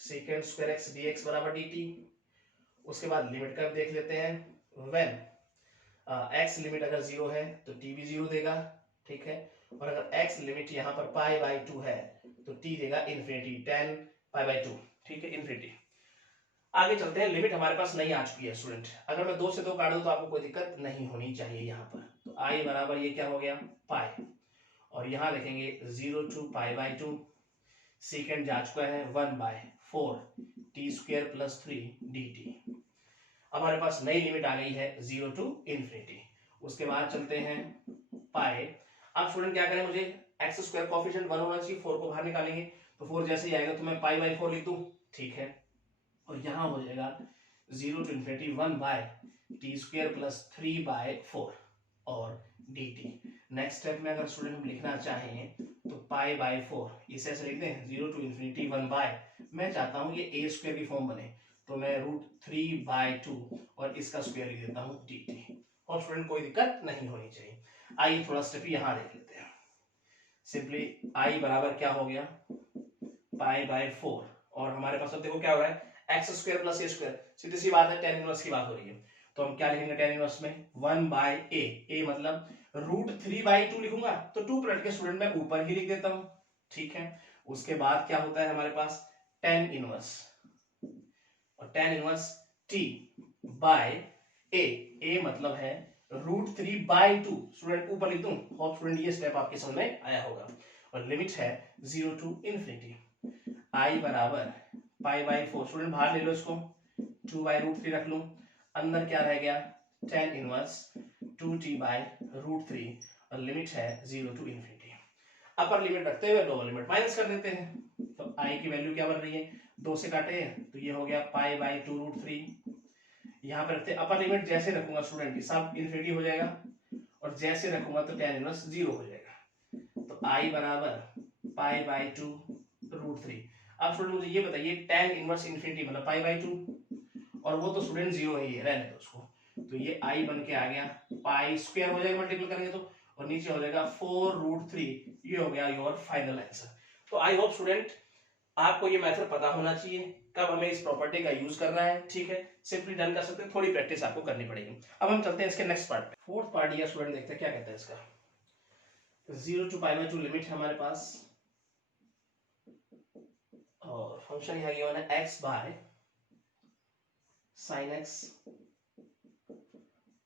सीकेंड स्क्वायर एक्स dx बराबर dt। उसके बाद लिमिट का देख लेते हैं, व्हेन x लिमिट अगर 0 है तो t भी 0 देगा। ठीक है, और अगर x लिमिट यहाँ पर पाई बाई 2 है तो t देगा इन्फिनिटी, tan पाई बाई 2। ठीक है, इन्फिनिटी। आगे चलते हैं, लिमिट हमारे पास नहीं आ चुकी है स्टूडेंट, अगर मैं 2 से 2 काट दूं तो आपको कोई दिक्कत नहीं होनी चाहिए यहाँ पर। तो i बराबर ये क्या हो गया, पाई, और यहाँ लिखेंगे 0 to पाई बाई 2, सीकेंड जा चुका है 1 by 4 t square plus 3 dt। हमारे पास नई लिमिट आ गई है 0 to इन्फिनिटी। उसके बाद चलते हैं पाई। अब स्टूडेंट क्या करें, मुझे एक्स स्क्वायर कोएफिशिएंट 1 होना चाहिए, 4 को बाहर निकालेंगे, तो 4 जैसे ही आएगा तो मैं पाई बाई 4 लिख दूं। ठीक है, और यहाँ हो जाएगा 0 to infinity 1 by t square plus 3 by 4 और dt। नेक्स्ट स्टेप में अगर स्टूडेंट हम लिखना चाहें तो पाई बाई 4 इसे ऐसे लिख दें, 0 to इन्फिनिटी 1 बाय, मैं चाहता हूं ये a स्क्वायर की फॉर्म बने, तो मैं √3 बाय 2 और इसका स्क्वायर लिख देता हूं dt। और स्टूडेंट कोई दिक्कत नहीं होनी चाहिए। आइए थोड़ा स्टेप यहाँ देख लेते हैं। सिंपली i बराबर क्या हो गया, पाई बाई 4, और हमारे पास अब देखो क्या हो रहा है, एक्स स्क्वायर प्लस ए स्क्वायर, सीधी सी बात है, tan इनवर्स की बात हो रही है, तो हम क्या लिखेंगे tan इनवर्स में, 1 बाय a मतलब √3 बाई 2 लिखूंगा, तो 2 पलट के स्टूडेंट मैं ऊपर ही लिख देता हूं। ठीक है, उसके बाद क्या होता है हमारे पास tan इनवर्स, और tan inverse t by a मतलब है √3 बाई 2, स्टूडेंट ऊपर लिख दूं। होप स्टूडेंट ये स्टेप आपके समझ में आया होगा। और लिमिट है 0 to इन्फिनिटी, i बराबर पाई बाई 4, स्टूडेंट बाहर ले लो इसको, 2 बाई √3 रख लूं, अंदर क्या रह गया, tan इनवर्स 2t बाई √3, और लिमिट है 0 to इन्फिनिटी। अपर लिमिट रखते हुए लोअर लिमिट माइनस कर देते हैं, तो i की वैल्यू क्या बन रही है, 2 से काटे तो ये हो गया पाई बाई 2 √3। यहाँ पे रखते अपर लिमिट, जैसे रखूंगा स्टूडेंट सब इन्फिनिटी हो जाएगा, और जैसे रखूंगा तो tan इनवर्स 0 हो जाएगा। तो i बराबर पाई बाई 2 √3। अब स्टूडेंट मुझे ये बताइए, tan इनवर्स इन्फिनिटी मतलब पाई बाई 2, और वो तो स्टूडेंट 0 ही है, रहने दो उसको, तो ये i बन के आ गया, पाई स्क्वायर हो जाएगा मल्टीपल करेंगे तो, और नीचे हो जाएगा 4 √3। ये हो गया योर फाइनल आंसर। तो आई होप स्टूडेंट आपको ये मेथड पता होना चाहिए कब हमें इस प्रॉपर्टी का यूज करना है, ठीक है। सिंपली डन कर सकते हैं, थोड़ी प्रैक्टिस आपको करनी पड़ेगी। अब हम चलते हैं इसके नेक्स्ट पार्ट पे। फोर्थ पार्ट ये स्टूडेंट देखते हैं क्या कहते हैं इसका। 0 to π/2 लिमिट है हमारे पास और फंक्शन यहाँ गिवन है x by sin x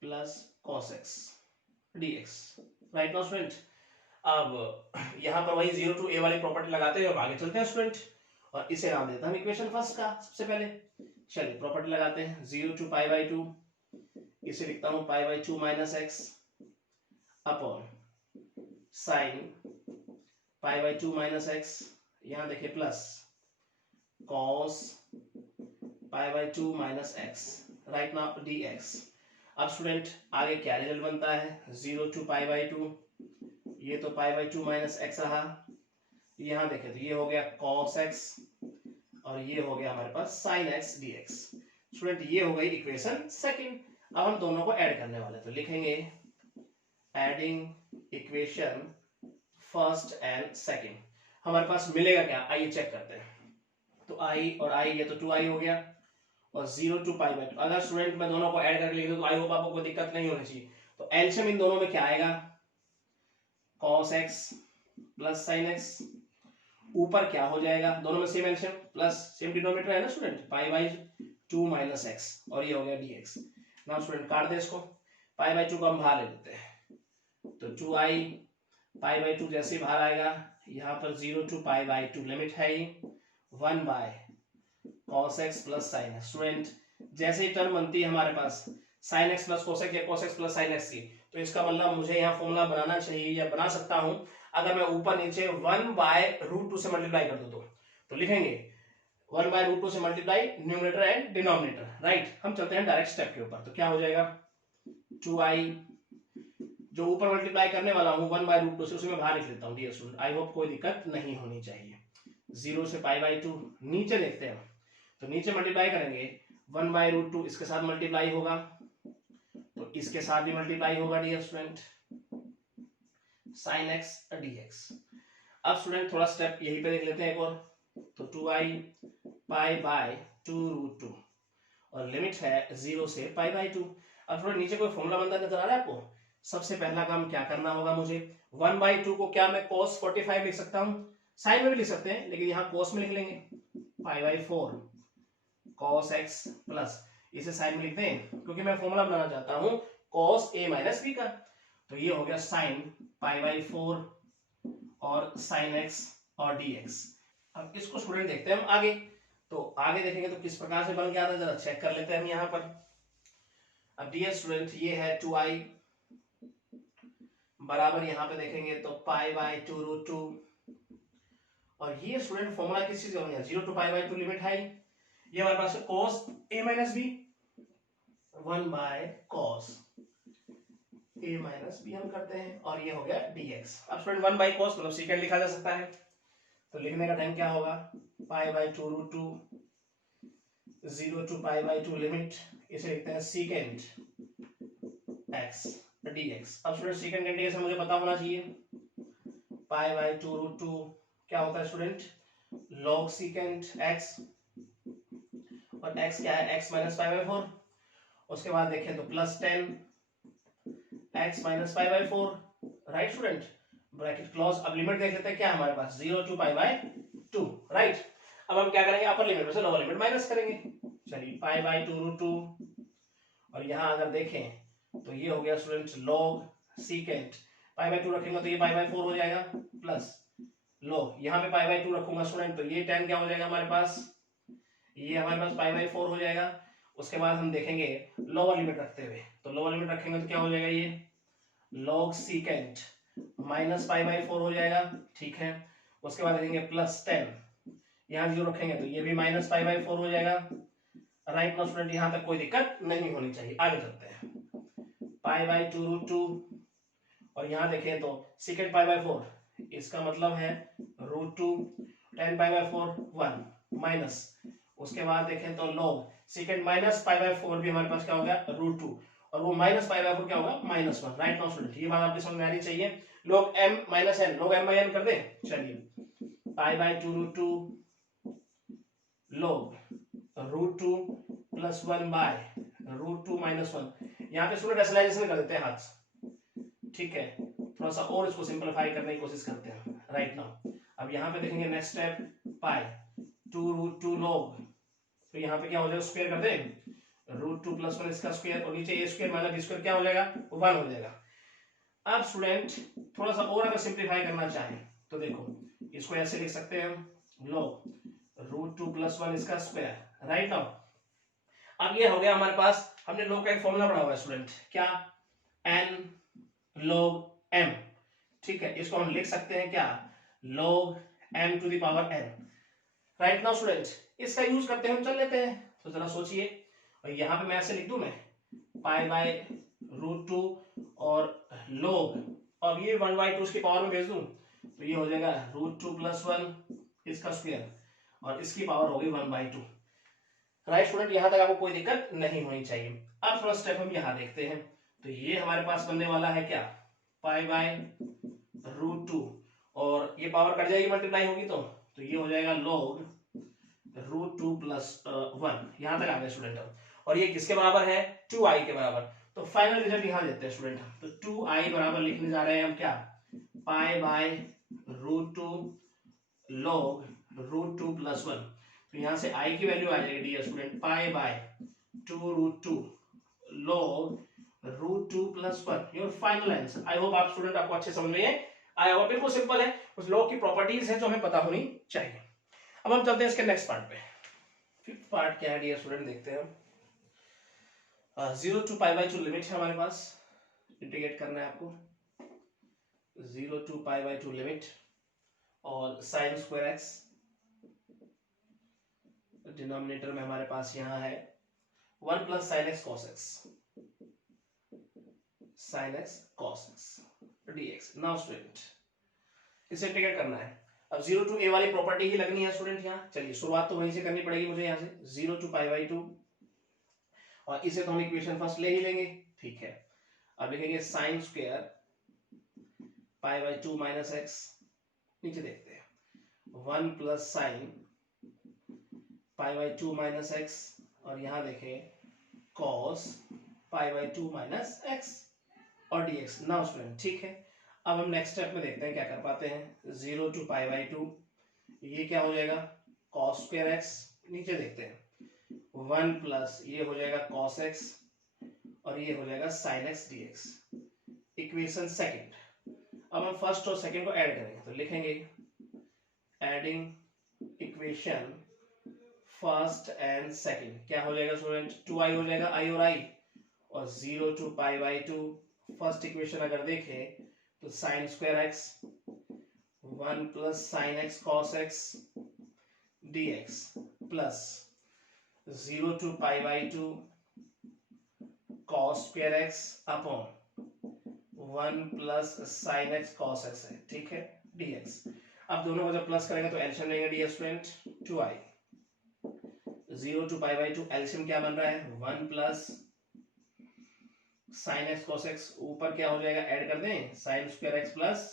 plus cos x dx। Right now student, अब यहाँ पर वही 0 to a वाली प्रॉपर्टी लगाते हैं और आगे चलते हैं स्टूडेंट, और इसे नाम देते हैं हम इक्वेशन फर्स्ट का। सबसे पहले चलिए प्रॉपर्टी लगाते हैं। 0 to π/2, इसे लिखता हूं π/2 minus x upon sine π/2 minus x, यहां देखिए plus cos π/2 minus x, right now dx। अब स्टूडेंट आगे क्या रिजल्ट बनता है, 0 to π/2, ये तो π/2 माइनस x रहा, यहां देखें तो ये हो गया cos x और ये हो गया हमारे पास sin x dx। स्टूडेंट ये हो गई इक्वेशन सेकंड। अब हम दोनों को ऐड करने वाले, तो लिखेंगे adding equation first and second. हमारे पास मिलेगा क्या, आइए चेक करते हैं। तो i और i, ये तो 2i हो गया और 0 to π/2। अगर स्टूडेंट मैं दोनों को ऐड करके लिख दूं तो आई होप आपको कोई दिक्कत नहीं होनी चाहिए। तो एलसीएम इन दोनों में क्या आएगा, cos x plus sin x, ऊपर क्या हो जाएगा, दोनों में same LCM plus same denominator है ना स्टूडेंट, π/2 माइनस x, और ये हो गया dx। नाउ स्टूडेंट काट दे इसको, π/2 को हम बाहर ले लेते हैं, तो 2i π/2 जैसे ही बाहर आएगा, यहाँ पर 0 to π/2 लिमिट है ये 1 by cos x plus sin x। Student जैसे ही टर्म बनती है हमारे पास sin x plus cos x या cos x plus sin x की, तो इसका मतलब मुझे यहाँ फॉर्मूला बनाना चाहिए या बना सकता हूं अगर मैं ऊपर नीचे 1 बाय √2 से मल्टीप्लाई कर दूं तो लिखेंगे 1 बाय √2 से multiply numerator and denominator, right. हम चलते हैं डायरेक्ट स्टेप के ऊपर, तो क्या हो जाएगा 2i, जो ऊपर मल्टीप्लाई करने वाला हूं 1 बाय √2 से, उसे मैं बाहर लिख लेता हूं डियर स्टूडेंट, आई होप कोई दिक्कत नहीं होनी चाहिए। 0 से π/2, नीचे देखते हैं, तो नीचे मल्टीप्लाई करेंगे 1 बाय √2, इसके साथ मल्टीप्लाई होगा तो इसके साथ भी मल्टीप्लाई होगा dear student, sin x dx। अब स्टूडेंट थोड़ा स्टेप यहीं पे देख लेते हैं एक और, तो 2i π/2√2 और लिमिट है 0 से π/2। अब थोड़ा नीचे कोई फॉर्मूला बनता नजर आ रहा है आपको। सबसे पहला काम क्या करना होगा मुझे, 1/2 को क्या मैं cos 45 लिख सकता हूं, साइन में भी लिख सकते हैं लेकिन यहाँ cos में लिख लेंगे, π/4 cos x प्लस, इसे साइन में लिख दें क्योंकि मैं फॉर्मूला बनाना चाहता हूं cos a माइनस b का, तो ये हो गया sin π/4 और sin x और dx। अब इसको स्टूडेंट देखते हैं हम आगे, तो आगे देखेंगे तो किस प्रकार से बन के आता है जरा चेक कर लेते हैं हम यहाँ पर। अब डियर स्टूडेंट ये है 2i बराबर, यहाँ पे देखेंगे तो π/2√2, और ये स्टूडेंट फॉर्मूला किस चीज का बन गया, 0 to π/2 लिमिट है, ये हमारे पास cos a minus b 1 by cos a minus b हम करते हैं, और ये हो गया dx। अब स्टूडेंट 1 बाय cos मतलब सेकंड लिखा जा सकता है, तो लिखने का टाइम क्या होगा, π/2√2 0 to π/2 लिमिट, इसे लिखते हैं secant x dx। अब स्टूडेंट secant इंटीग्रेशन मुझे पता होना चाहिए, π/2√2 क्या होता है स्टूडेंट, log secant x, और x क्या है, x माइनस π/4, उसके बाद देखें तो plus 10 x minus π/4, right student, bracket close. अब लिमिट देख लेते हैं क्या हमारे पास, 0 to π/2, राइट। अब हम क्या करेंगे, अपर लिमिट से लोअर लिमिट माइनस करेंगे, चलिए π/2√2, और यहाँ अगर देखें तो ये हो गया स्टूडेंट log secant, π/2 रखेंगे तो ये π/4 हो जाएगा, प्लस log यहाँ पे π/2 रखूंगा स्टूडेंट तो ये 10 क्या हो जाएगा हमारे पास, ये हमारे पास π/4 हो जाएगा। उसके बाद हम देखेंगे लोअर लिमिट रखते हुए, तो लोअर लिमिट रखेंगे तो क्या हो जाएगा, ये log secant माइनस π/4 हो जाएगा, ठीक है। उसके बाद देखेंगे प्लस 10, यहाँ 0 रखेंगे तो ये भी माइनस π/4 हो जाएगा, राइट ना स्टूडेंट, यहाँ तक कोई दिक्कत नहीं होनी चाहिए। आगे चलते हैं, π/2√2, और यहाँ देखें तो secant π/4, इसका मतलब है √2 10 π/4 1 माइनस, उसके बाद देखें तो log secant माइनस π/4 भी हमारे पास क्या हो गया √2, और वो माइनस π/4 क्या होगा -1, राइट नाउ स्टूडेंट, ये बात आपके समझ में आनी चाहिए। log m - n, log m/n कर दे, चलिए π/2√2 log √2 प्लस 1 बाय √2 माइनस 1। यहाँ पे स्टूडेंट रेशनलाइजेशन कर देते हैं हाथ से, ठीक है, थोड़ा सा और इसको सिंपलीफाई करने की कोशिश करते हैं राइट नाउ। अब यहाँ पे देखेंगे नेक्स्ट स्टेप पाई 2√2 log, तो यहाँ पे क्या हो जाएगा स्क्वायर कर दें √2 प्लस 1 इसका स्क्वायर और नीचे a square minus b square क्या हो जाएगा 1 हो जाएगा। अब स्टूडेंट थोड़ा सा और अगर सिंपलीफाई करना चाहें तो देखो इसको ऐसे लिख सकते हैं हम log √2 प्लस 1 इसका स्क्वायर राइट नाउ। अब ये हो गया हमारे पास, हमने log का एक फॉर्मूला पढ़ा हुआ है स्टूडेंट, क्या n log m, ठीक है, इसको हम लिख सकते हैं क्या log m to the power n right now student. इसका यूज करते हैं हम, चल लेते हैं, तो जरा सोचिए, और यहाँ पे मैं ऐसे लिख दूं मैं पाई बाय √2 और log, अब ये 1/2 उसकी पावर में भेज दूं तो ये हो जाएगा √2 प्लस 1 इसका स्क्वायर और इसकी पावर होगी 1/2 राइट स्टूडेंट। यहां तक आपको कोई दिक्कत नहीं होनी चाहिए। अब थोड़ा स्टेप हम यहाँ देखते हैं, तो ये हमारे पास बनने वाला है क्या पाई बाय √2 और ये पावर कट जाएगी मल्टीप्लाई होगी तो ये हो जाएगा log √2 प्लस 1। यहां तक आ गए स्टूडेंट हम, और ये किसके बराबर है 2i के बराबर। तो फाइनल रिजल्ट यहां देते हैं स्टूडेंट हम, तो 2i बराबर लिखने जा रहे हैं हम क्या पाई बाय √2 log √2 प्लस 1। तो यहां से i की वैल्यू आ जाएगी dear student pi by 2√2 log √2 plus 1, your final answer. I hope आप स्टूडेंट आपको अच्छे समझ में आया होगा, बिल्कुल सिंपल है, उस लॉग की प्रॉपर्टीज है जो हमें पता होनी चाहिए। अब हम चलते हैं इसके नेक्स्ट पार्ट पे। फिफ्थ पार्ट क्या है डियर स्टूडेंट, देखते हैं हम। 0 to π/2 लिमिट है हमारे पास, इंटीग्रेट करना है आपको 0 to π/2 लिमिट और साइन स्क्वायर x, डिनोमिनेटर में हमारे पास यहाँ है 1 plus sine x cos x, sine x cos x dx। Now student इसे इंटीग्रेट करना है। अब 0 to a वाली प्रॉपर्टी ही लगनी है स्टूडेंट यहाँ, चलिए शुरुआत तो वहीं से करनी पड़ेगी मुझे, यहाँ से 0 to π/2 और इसे तो हम इक्वेशन फर्स्ट ले ही लेंगे, ठीक है। अब लिखेंगे साइन स्क्वायर π/2 माइनस x, नीचे देखते हैं 1 प्लस साइन π/2 माइनस x और यहाँ देखें cos π/2 माइनस x और dx। नाउ स्टूडेंट ठीक है, अब हम नेक्स्ट स्टेप में देखते हैं क्या कर पाते हैं। 0 to π/2 ये क्या हो जाएगा cos स्क्वायर x, नीचे देखते हैं 1 प्लस ये हो जाएगा cos x और ये हो जाएगा sin x dx, equation second. अब हम फर्स्ट और सेकंड को ऐड करेंगे, तो लिखेंगे adding equation first and second, क्या हो जाएगा स्टूडेंट 2i हो जाएगा i और i, और 0 to π/2 फर्स्ट इक्वेशन अगर देखें तो sign square x 1 plus sine x cos x dx plus 0 to π/2 cos square x upon 1 plus sine x cos x है, ठीक है dx। अब दोनों को जब प्लस करेंगे तो एलसीएम लेंगे dear student 2i, 0 to π/2 LCM क्या बन रहा है 1 plus sine x cos x, ऊपर क्या हो जाएगा ऐड कर दें sign square x plus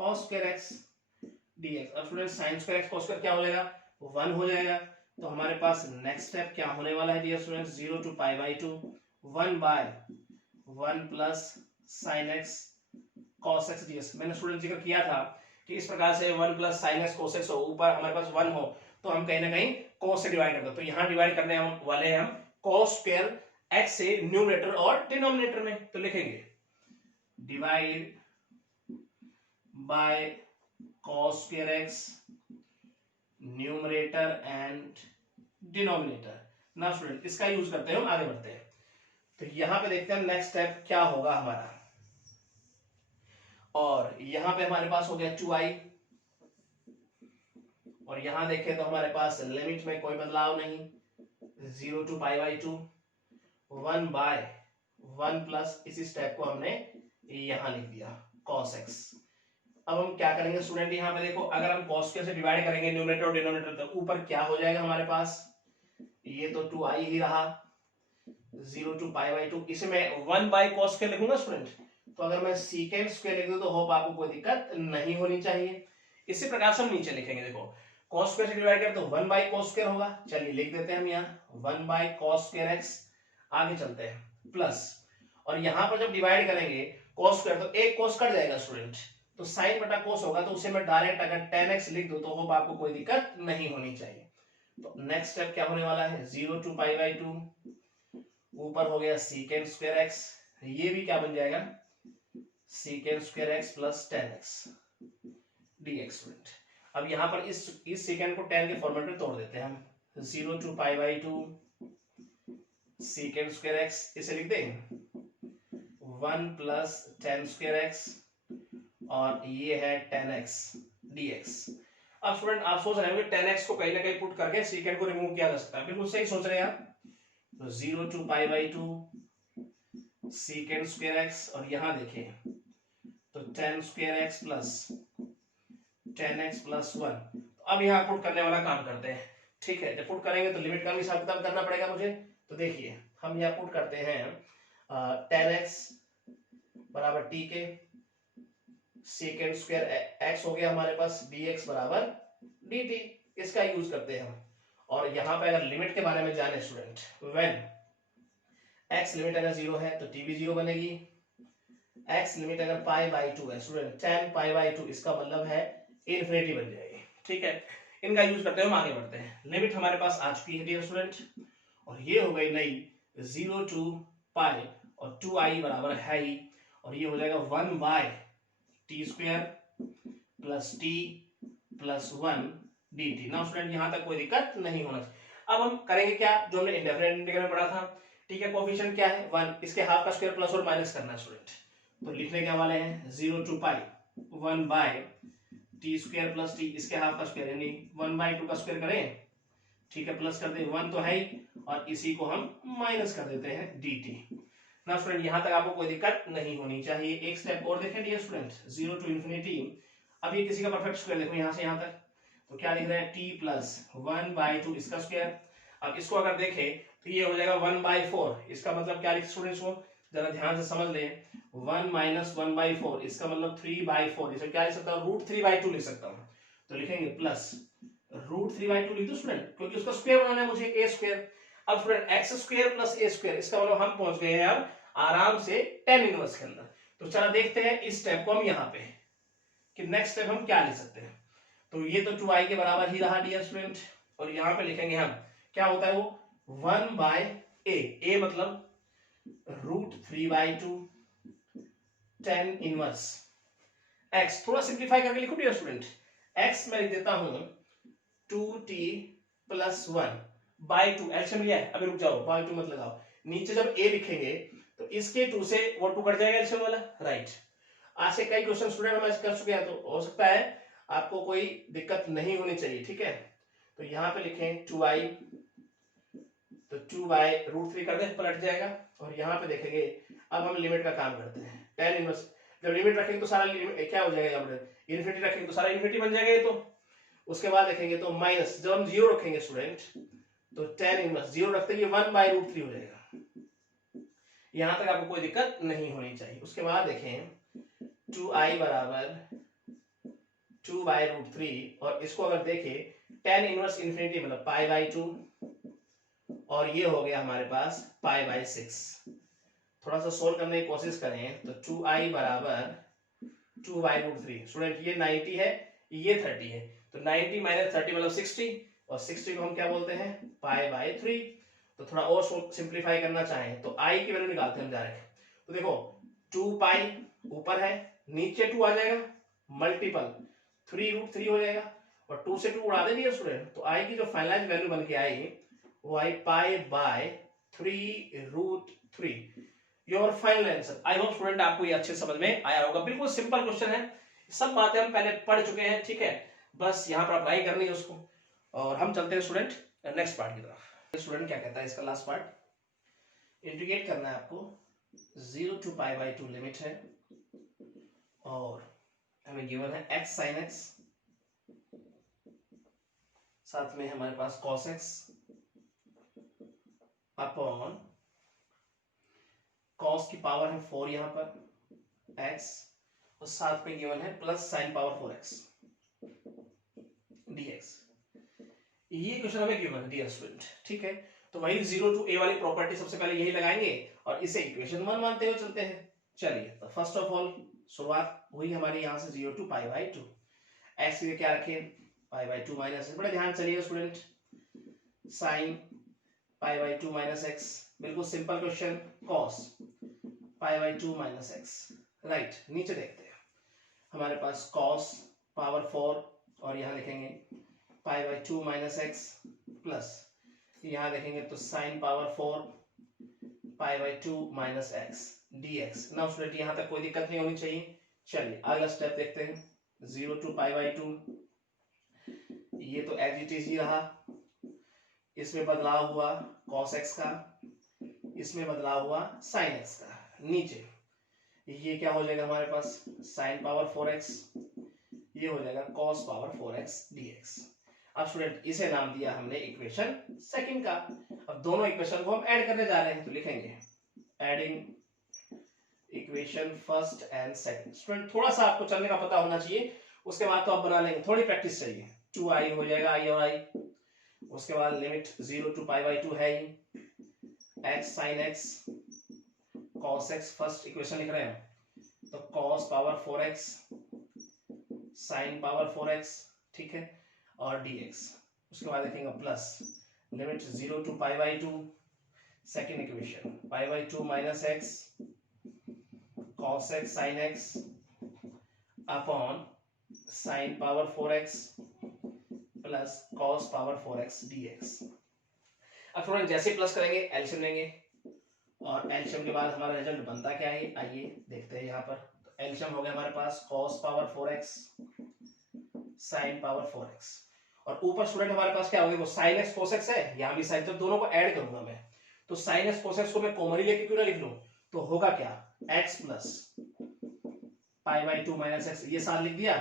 cos square x dx। अब student sine square x cos square क्या हो जाएगा 1 हो जाएगा, तो हमारे पास नेक्स्ट स्टेप क्या होने वाला है dear student 0 to π/2 1 by 1 plus sine x cos x dx। मैंने स्टूडेंट जिक्र किया था कि इस प्रकार से 1 plus sine x cos x हो, ऊपर हमारे पास 1 हो तो हम कहीं ना कहीं cos से डिवाइड कर दो, तो यहाँ डिवाइड करने वाले हैं हम cos स्क्वायर x से न्यूमरेटर और डिनोमिनेटर में, तो लिखेंगे divide by cos square x numerator and denominator. ना स्टूडेंट इसका यूज करते हैं हम, आगे बढ़ते हैं। तो यहां पे देखते हैं नेक्स्ट स्टेप क्या होगा हमारा, और यहां पे हमारे पास हो गया 2i और यहां देखें तो हमारे पास लिमिट में कोई बदलाव नहीं, 0 to π/2 1 बाय 1 प्लस इसी स्टेप को हमने यहां लिख दिया cos x। अब हम क्या करेंगे स्टूडेंट, यहाँ पे देखो अगर हम cos स्क्वायर से डिवाइड करेंगे न्यूमरेटर और डिनोमिनेटर तो ऊपर क्या हो जाएगा हमारे पास, ये तो 2i ही रहा 0 to π/2, इसे मैं 1 बाय cos स्क्वायर लिखूंगा स्टूडेंट, तो अगर मैं सेकंड स्क्वायर लिख दूं तो होप आपको कोई दिक्कत नहीं होनी चाहिए। इसी प्रकार से हम नीचे लिखेंगे, देखो कॉस स्क्वायर से डिवाइड करें तो 1 बाई कॉस स्क्वायर होगा, चलिए लिख देते हैं हम यहाँ 1 बाई कॉस स्क्वायर एक्स। आगे चलते हैं प्लस, और यहाँ पर जब डिवाइड करेंगे कॉस स्क्वायर तो एक कॉस कट जाएगा स्टूडेंट, तो साइन बटा कॉस होगा, तो उसे मैं डायरेक्ट अगर tan x लिख दूं तो होप आपको कोई दिक्कत नहीं होनी चाहिए। तो नेक्स्ट स्टेप क्या होने वाला है, 0 टू पाई बाई 2, ऊपर हो गया सीकेंड स्क्वायर एक्स, ये भी क्या बन जाएगा सीकेंड square x plus tan x dx student. अब यहाँ पर इस सीकेंड को tan के फॉर्मेट में तोड़ देते हैं हम, 0 to pi by 2 secant square x, इसे लिख दें 1 प्लस tan स्क्वायर एक्स, और ये है tan x dx। अब स्टूडेंट आप सोच रहे होंगे tan x को कहीं ना कहीं पुट करके सीकेंड को रिमूव किया जा सकता है, बिल्कुल सही सोच रहे हैं आप। तो 0 to pi by 2 secant square x, और यहां देखें तो tan square x plus tan x plus 1। तो अब यहाँ पुट करने वाला काम करते हैं, ठीक है। जब पुट करेंगे तो लिमिट का भी हिसाब किताब करना पड़ेगा मुझे। तो देखिए हम यहाँ पुट करते हैं tan x बराबर t के सेकेंड स्क्वायर x हो गया हमारे पास dx बराबर dt, इसका यूज करते हैं हम। और यहाँ पे अगर लिमिट के बारे में जाने स्टूडेंट, व्हेन x लिमिट अगर 0 है तो t भी 0 बनेगी, x लिमिट अगर पाई बाई 2 है स्टूडेंट tan पाई बाई 2, इसका मतलब है इन्फिनिटी बन जाएगी, ठीक है। इनका यूज करते हुए हम आगे बढ़ते हैं। लिमिट हमारे पास आ चुकी है डियर स्टूडेंट, और ये हो गई नई 0 टू पाई, और 2i बराबर है ही, और ये हो जाएगा 1 by t square plus t plus 1 dt। Now student यहाँ तक कोई दिक्कत नहीं होना चाहिए। अब हम करेंगे क्या, जो हमने इंडेफिनिट इंटीग्रल में पढ़ा था, ठीक है। कोफिशिएंट क्या है 1, इसके हाफ का स्क्वायर प्लस और माइनस करना है स्टूडेंट। तो लिखने के वाले हैं 0 to pi 1 by t square plus t, इसके हाफ का स्क्वायर यानी 1 बाय 2 का स्क्वायर करें, ठीक है, प्लस कर दे 1 तो है ही, और इसी को हम माइनस कर देते हैं dt। ना स्टूडेंट यहाँ तक आपको कोई दिक्कत नहीं होनी चाहिए। एक स्टेप और देखें डियर स्टूडेंट, 0 टू इंफिनिटी। अब ये किसी का परफेक्ट स्क्वायर देखो यहाँ से यहाँ तक, तो क्या लिख रहे हैं t प्लस 1 बाय 2 इसका स्क्वायर। अब इसको अगर देखें तो ये हो जाएगा 1 बाय 4, इसका मतलब क्या लिख स्टूडेंट्स को जरा ध्यान से समझ लें, 1 माइनस 1 बाई 4, इसका मतलब 3 बाई 4, इसे क्या लिख सकता हूँ रूट 3 बाई 2 लिख सकता हूँ। तो लिखेंगे प्लस रूट 3 बाई 2 लिख दो स्टूडेंट, क्योंकि उसका स्क्वायर बनाना है मुझे a स्क्वायर। अब student x square plus a square, इसका मतलब हम पहुंच गए हैं अब आराम से tan इनवर्स के अंदर। तो चला देखते हैं इस स्टेप को हम यहाँ पे कि नेक्स्ट स्टेप हम क्या लिख सकते हैं। तो ये तो 2i के बराबर ही रहा डियर स्टूडेंट, और यहाँ पे लिखेंगे हम क्या होता है वो 1 बाय a मतलब root 3 by 2 tan inverse x। थोड़ा सिंप्लीफाई करके लिखो डियर स्टूडेंट, x मैं लिख देता हूं 2t प्लस 1 बाई 2, एलसीएम लिया है, अभी रुक जाओ बाई 2 मत लगाओ, नीचे जब a लिखेंगे तो इसके 2 से वो 2 कट जाएगा एलसीएम वाला, राइट। आज से कई क्वेश्चन स्टूडेंट हम कर चुके हैं, तो हो सकता है आपको कोई दिक्कत नहीं होनी चाहिए, ठीक है। तो यहाँ पे लिखें 2i, तो 2 बाई रूट 3 कर दे, पलट जाएगा। और यहाँ पे देखेंगे अब हम लिमिट का काम करते हैं, tan इनवर्स जब लिमिट रखेंगे तो सारा लिमिट क्या हो जाएगा, यहाँ पर इन्फिनिटी रखेंगे तो सारा इन्फिनिटी बन जाएगा ये तो। उसके बाद देखेंगे तो माइनस, जब हम 0 रखेंगे स्टूडेंट तो tan इनवर्स 0 रखते ही 1 बाई रूट 3 हो जाएगा। यहाँ तक आपको कोई दिक्कत नहीं होनी चाहिए। उसके बाद देखें 2i बराबर 2 बाई रूट 3, और इसको अगर देखें tan इनवर्स इन्फिनिटी मतलब पाई बाई 2, और ये हो गया हमारे पास पाई बाई 6। थोड़ा सा सोल्व करने की कोशिश करें तो 2i बराबर 2 बाई रूट 3, स्टूडेंट ये 90 है ये 30 है, तो 90 माइनस 30 मतलब 60, और 60 को हम क्या बोलते हैं पाई बाई 3। तो थोड़ा और सिंप्लीफाई करना चाहें तो i की वैल्यू निकालते हैं हम डायरेक्ट। तो देखो 2 पाई ऊपर है, नीचे 2 आ जाएगा, मल्टीपल 3 रूट 3 हो जाएगा, और 2 से 2 उड़ा दे दिया स्टूडेंट, तो i की जो फाइनलाइज वैल्यू बन के आई वो आई pi by 3 root 3, your final answer. I hope student आपको ये अच्छे समझ में आया होगा, बिल्कुल सिंपल क्वेश्चन है, सब बातें हम पहले पढ़ चुके हैं, ठीक है। बस यहाँ पर अप्लाई करनी है उसको, और हम चलते हैं स्टूडेंट नेक्स्ट पार्ट की तरफ। स्टूडेंट क्या कहता है इसका लास्ट पार्ट, इंटीग्रेट करना है आपको 0 टू पाई बाई 2 लिमिट है, और हमें गिवन है x sin x, साथ में हमारे पास cos x अपॉन cos की पावर है 4 यहाँ पर x, और साथ में गिवन है plus sine power 4x dx। ये क्वेश्चन हमें गिवन है डियर स्टूडेंट, ठीक है। तो वही 0 to a वाली प्रॉपर्टी सबसे पहले यही लगाएंगे और इसे इक्वेशन 1 मानते हुए चलते हैं। चलिए, तो फर्स्ट ऑफ ऑल शुरुआत हुई हमारी यहाँ से 0 to π/2। एक्स के लिए क्या रखे, π/2 माइनस, बड़े ध्यान चलिएगा स्टूडेंट, साइन π/2 माइनस एक्स, बिल्कुल simple question, cos π/2 minus x, right. नीचे देखते हैं, हमारे पास कॉस पावर 4 और यहाँ लिखेंगे π/2 माइनस एक्स प्लस यहाँ देखेंगे तो sine power 4 π/2 minus x dx। Now student यहाँ तक कोई दिक्कत नहीं होनी चाहिए। चलिए अगला स्टेप देखते हैं, 0 to π/2, ये तो एज इट इज ही रहा, इसमें बदलाव हुआ cos x का, इसमें बदलाव हुआ sin x का। नीचे ये क्या हो जाएगा हमारे पास, sin पावर 4x, ये हो जाएगा cos पावर 4x dx। अब स्टूडेंट इसे नाम दिया हमने इक्वेशन सेकंड का। अब दोनों इक्वेशन को हम ऐड करने जा रहे हैं, तो लिखेंगे adding equation first and second. Student थोड़ा सा आपको चलने का पता होना चाहिए, उसके बाद तो आप बना लेंगे, थोड़ी प्रैक्टिस चाहिए। 2i हो जाएगा i और i, उसके बाद लिमिट 0 to π/2 है ही, x sin x cos x, first equation लिख रहे हैं तो cos power 4x sin power 4x, ठीक है, और dx। उसके बाद देखेंगे plus limit 0 to π/2, second equation π/2 minus x cos x sin x upon sin power 4x plus cos power 4x dx। अब थोड़ा जैसे प्लस करेंगे एलसीएम लेंगे और एलसीएम के बाद हमारा रिजल्ट बनता क्या है, आइए देखते हैं। यहाँ पर तो एलसीएम हो गया हमारे पास cos power 4x sin power 4x, और ऊपर स्टूडेंट हमारे पास क्या होगा, वो sin x cos x है, यहाँ भी sin, जब दोनों को ऐड करूंगा मैं तो sin x cos x को मैं कॉमन लेके क्यों ना लिख लूं, तो होगा क्या x प्लस π/2 माइनस एक्स, ये साथ लिख दिया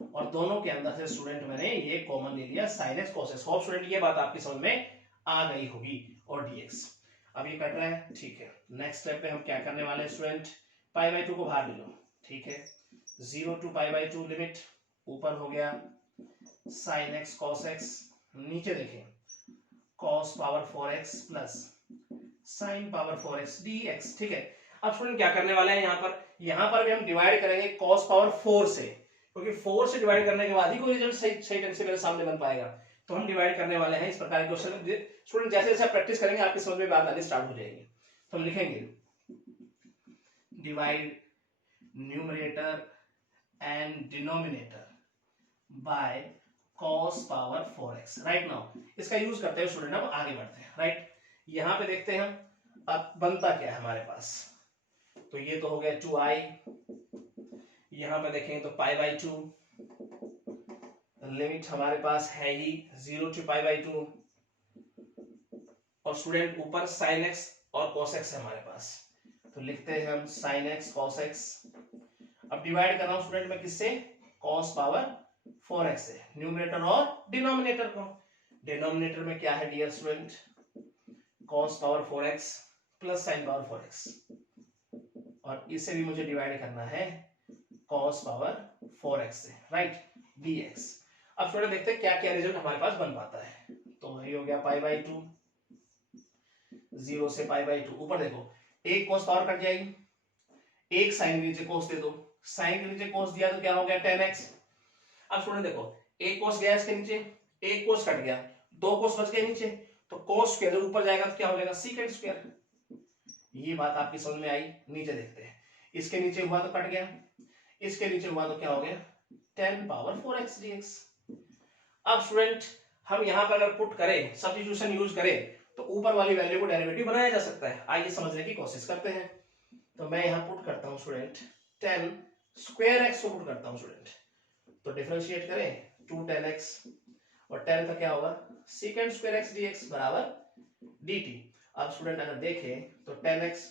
और दोनों के अंदर से स्टूडेंट मैंने ये कॉमन ले लिया sin x cos x। Hope student ये बात आपकी समझ में आ गई होगी। और dx अब ये कट रहा है, ठीक है। नेक्स्ट स्टेप पे हम क्या करने वाले हैं स्टूडेंट, π/2 को बाहर ले लो, ठीक है, 0 to π/2 लिमिट, ऊपर हो गया sin x cos x, नीचे देखें cos power 4x plus sin power 4x dx, ठीक है। अब स्टूडेंट क्या करने वाले हैं, यहाँ पर भी हम डिवाइड करेंगे cos पावर 4 से, क्योंकि 4 से डिवाइड करने के बाद ही कोई रिजल्ट सही ढंग से मेरे सामने बन पाएगा। तो हम डिवाइड करने वाले हैं इस प्रकार के क्वेश्चन। स्टूडेंट जैसे जैसे प्रैक्टिस करेंगे आपकी समझ में बात आनी स्टार्ट हो जाएगी। तो हम लिखेंगे divide numerator and denominator by cos power 4x। Right now इसका यूज करते हुए स्टूडेंट हम आगे बढ़ते हैं। राइट, यहां पे देखते हैं हम अब बनता क्या है हमारे पास, तो ये तो हो गया 2i, यहां पे देखेंगे तो π/2, लिमिट हमारे पास है ही 0 to π/2, और स्टूडेंट ऊपर sin x और cos x है हमारे पास, तो लिखते हैं हम sin x cos x। अब डिवाइड कर रहा हूं स्टूडेंट मैं किससे, cos पावर 4x से, न्यूमरेटर और डिनोमिनेटर को। डिनोमिनेटर में क्या है dear student, cos power 4x plus sin power 4x, और इसे भी मुझे डिवाइड करना है cos पावर 4x से, राइट, dx। अब स्टूडेंट देखते हैं क्या क्या रिजल्ट हमारे पास बन पाता है। तो वही हो गया π/2, 0 से π/2, ऊपर देखो एक cos पावर कट जाएगी, एक sin के नीचे cos दे दो, sin के नीचे cos दिया तो क्या हो गया 10x। अब स्टूडेंट देखो एक cos गया इसके नीचे, एक cos कट गया, दो cos बच गए नीचे, तो cos स्क्वायर जब ऊपर जाएगा तो क्या हो जाएगा secant स्क्वायर। ये बात आपकी समझ में आई। नीचे देखते हैं, इसके नीचे हुआ तो कट गया, इसके नीचे हुआ तो क्या हो गया 10 पावर 4x dx। अब स्टूडेंट हम यहाँ पर अगर पुट करें, सब्स्टिट्यूशन यूज करें, तो ऊपर वाली वैल्यू को डेरिवेटिव बनाया जा सकता है। आइए समझने की कोशिश करते हैं। तो मैं यहाँ पुट करता हूँ स्टूडेंट 10 स्क्वायर x को पुट करता हूँ स्टूडेंट, तो डिफरेंशिएट करें 2 10x और 10 का क्या होगा secant स्क्वायर x dx बराबर dt। अब स्टूडेंट अगर देखें तो 10x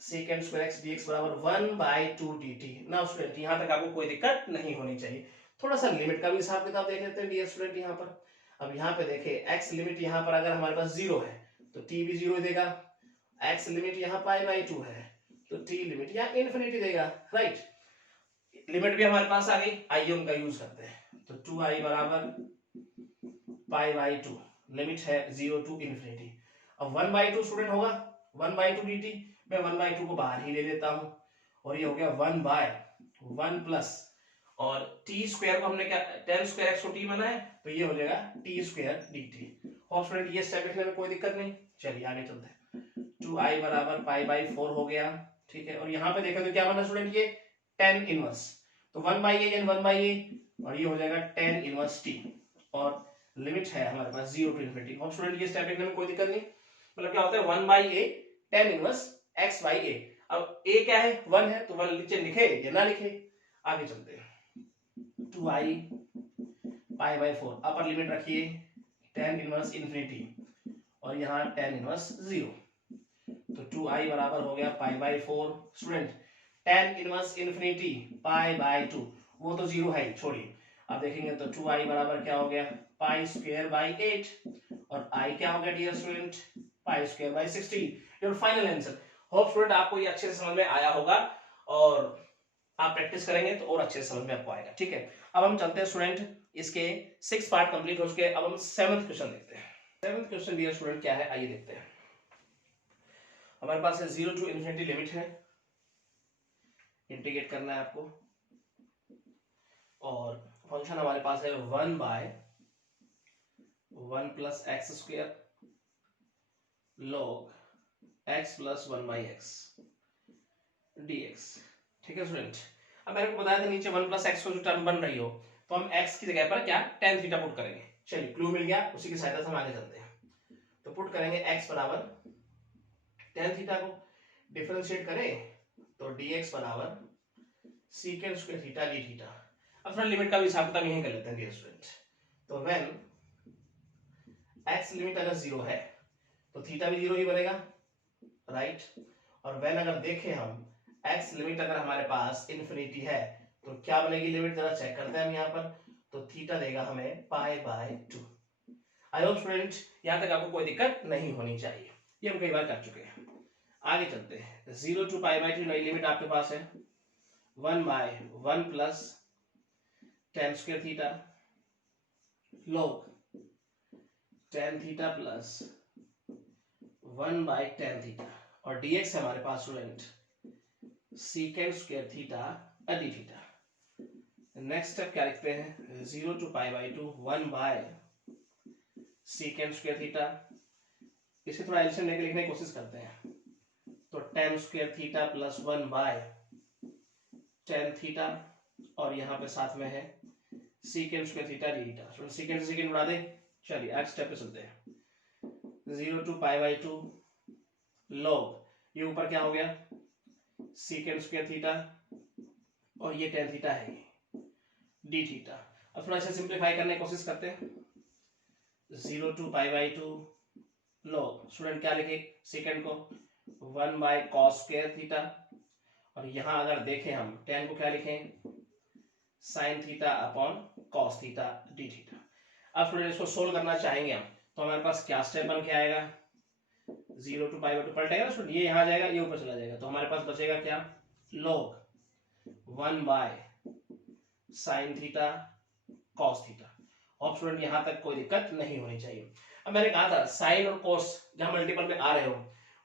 secant square x dx बराबर 1/2 dt। नाउ स्टूडेंट यहाँ तक आपको कोई दिक्कत नहीं होनी चाहिए। थोड़ा सा लिमिट का भी हिसाब किताब देख लेते हैं डियर स्टूडेंट। यहाँ पर अब यहाँ पे देखें x लिमिट यहाँ पर अगर हमारे पास 0 है तो t भी 0 देगा, x लिमिट यहाँ π/2 है तो t लिमिट यहाँ इन्फिनिटी देगा, राइट। लिमिट भी हमारे पास आ गई, आइए उनका यूज करते हैं। तो 2i बराबर पाई बाई टू, लिमिट है 0 टू इन्फिनिटी। अब 1/2 स्टूडेंट होगा 1/2 dt, मैं 1/2 को बाहर ही ले लेता हूं और ये हो गया 1/1 प्लस, और टी स्क्वायर को हमने क्या tan स्क्वायर x को t माना है, तो ये हो जाएगा t स्क्वायर dt। और स्टूडेंट ये स्टेप लिखने में कोई दिक्कत नहीं, चलिए आगे चलते हैं। 2i बराबर पाई बाई 4 हो गया, ठीक है। और यहाँ पे देखा तो क्या बना स्टूडेंट, ये tan इनवर्स, तो 1/a यानी 1/a, और ये हो जाएगा tan इनवर्स t, और लिमिट है हमारे पास 0 टू इन्फिनिटी। और स्टूडेंट ये स्टेप लिखने में कोई दिक्कत नहीं, मतलब क्या होता है 1/a tan inverse x by a। अब a क्या है 1 है, तो 1 नीचे लिखे या ना लिखे, आगे चलते हैं। 2i pi by 4, upper limit रखिए tan इनवर्स इन्फिनिटी, और यहाँ tan इनवर्स 0, तो 2i बराबर हो गया pi by 4। Student tan inverse infinity pi by 2, वो तो 0 है, छोड़िए। अब देखेंगे तो 2i बराबर क्या हो गया पाई स्क्वायर बाई 8, और i क्या हो गया dear student pi square by 16। Your final answer. Hope student आपको ये अच्छे से समझ में आया होगा, और आप प्रैक्टिस करेंगे तो और अच्छे से समझ में आपको आएगा, ठीक है। अब हम चलते हैं स्टूडेंट, इसके 6 पार्ट कंप्लीट हो चुके हैं, अब हम 7th क्वेश्चन देखते हैं। 7th क्वेश्चन डियर स्टूडेंट क्या है, आइए देखते हैं। हमारे पास है 0 टू इन्फिनिटी लिमिट है, इंटीग्रेट करना है आपको, और फंक्शन हमारे पास है 1/1 plus x square log x plus 1/x dx, ठीक है स्टूडेंट। अब मैंने को बताया था नीचे 1 प्लस एक्स को जो टर्म बन रही हो, तो हम x की जगह पर क्या tan थीटा पुट करेंगे। चलिए क्लू मिल गया, उसी की सहायता से हम आगे चलते हैं। तो पुट करेंगे x बराबर tan थीटा को डिफरेंशिएट करें तो dx बराबर सीकेंड स्क्वायर थीटा डी थीटा। अब थोड़ा लिमिट का भी हिसाब किताब यहीं कर लेते हैं डियर स्टूडेंट। तो व्हेन x लिमिट अगर 0 है तो थीटा भी 0 ही बनेगा, राइट। और व्हेन अगर देखें हम x लिमिट अगर हमारे पास इन्फिनिटी है तो क्या बनेगी लिमिट, जरा चेक करते हैं हम यहाँ पर। तो थीटा देगा हमें पाई बाई 2। आई होप स्टूडेंट यहाँ तक आपको कोई दिक्कत नहीं होनी चाहिए, ये हम कई बार कर चुके हैं। आगे चलते हैं। 0 टू पाई बाई 2 नई लिमिट आपके पास है 1/1 plus tan square theta log tan theta plus 1/tan theta, और dx है हमारे पास student secant square theta D theta. Next step क्या लिखते हैं, 0 टू पाई बाई 2 1/सीकेंड स्क्वायर थीटा। इसे थोड़ा एडिशन लेके लिखने की कोशिश करते हैं, तो tan square theta plus 1/tan theta, और यहाँ पे साथ में है सीकेंड स्क्वायर थीटा डी थीटा। सीकेंड से सीकेंड उड़ा दे, चलिए अगले स्टेप पे चलते हैं। 0 टू पाई बाई 2 log, ये ऊपर क्या हो गया सीकेंड स्क्वायर थीटा, और ये tan थीटा है डी थीटा। अब थोड़ा इसे सिंप्लीफाई करने की कोशिश करते हैं। 0 to pi by 2 log, student क्या लिखे सेकंड को 1/cos स्क्वायर थीटा, और यहां अगर देखें हम tan को क्या लिखें sin theta upon cos theta D theta. अब स्टूडेंट इसको सोल्व करना चाहेंगे हम, तो हमारे पास क्या स्टेप बन के आएगा, 0 टू पाई बाई 2 पलटेगा ना स्टूडेंट, ये यहां जाएगा ये ऊपर चला जाएगा, तो हमारे पास बचेगा क्या log 1/sin theta cos theta. और स्टूडेंट यहां तक कोई दिक्कत नहीं होनी चाहिए। अब मैंने कहा था साइन और cos जहां मल्टीपल में आ रहे हो,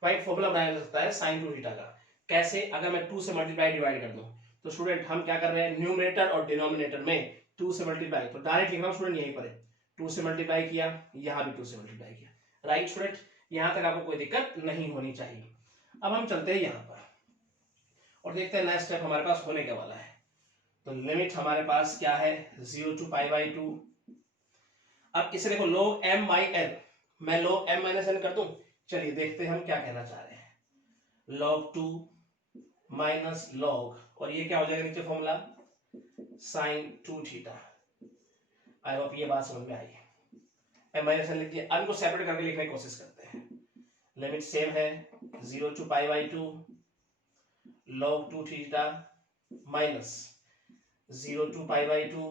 वही फॉर्मूला बनाया जा सकता है sin 2 थीटा का। कैसे, अगर मैं 2 से मल्टीप्लाई डिवाइड कर दूं, तो स्टूडेंट हम क्या कर रहे हैं न्यूमरेटर और डिनोमिनेटर में 2 से मल्टीप्लाई, तो डायरेक्ट लिख रहा हूं स्टूडेंट यहीं पर 2 से मल्टीप्लाई किया, यहां भी 2 से मल्टीप्लाई किया, राइट स्टूडेंट। यहां तक आपको कोई दिक्कत नहीं होनी चाहिए। अब हम चलते हैं यहां पर और देखते हैं नेक्स्ट स्टेप हमारे पास होने के वाला है। तो लिमिट हमारे पास क्या है 0 टू पाई बाई 2। अब इसे देखो log m बाई n, मैं log m माइनस n कर दूं, चलिए देखते हैं हम क्या कहना चाह रहे हैं। log 2 माइनस log, और ये क्या हो जाएगा नीचे formula sin 2 theta. I hope ये बात समझ में आई है। m माइनस n लिखिए, n को सेपरेट करके लिखने की कोशिश करते हैं। लिमिट सेम है 0 to pi by 2 log 2 theta minus 0 to pi by 2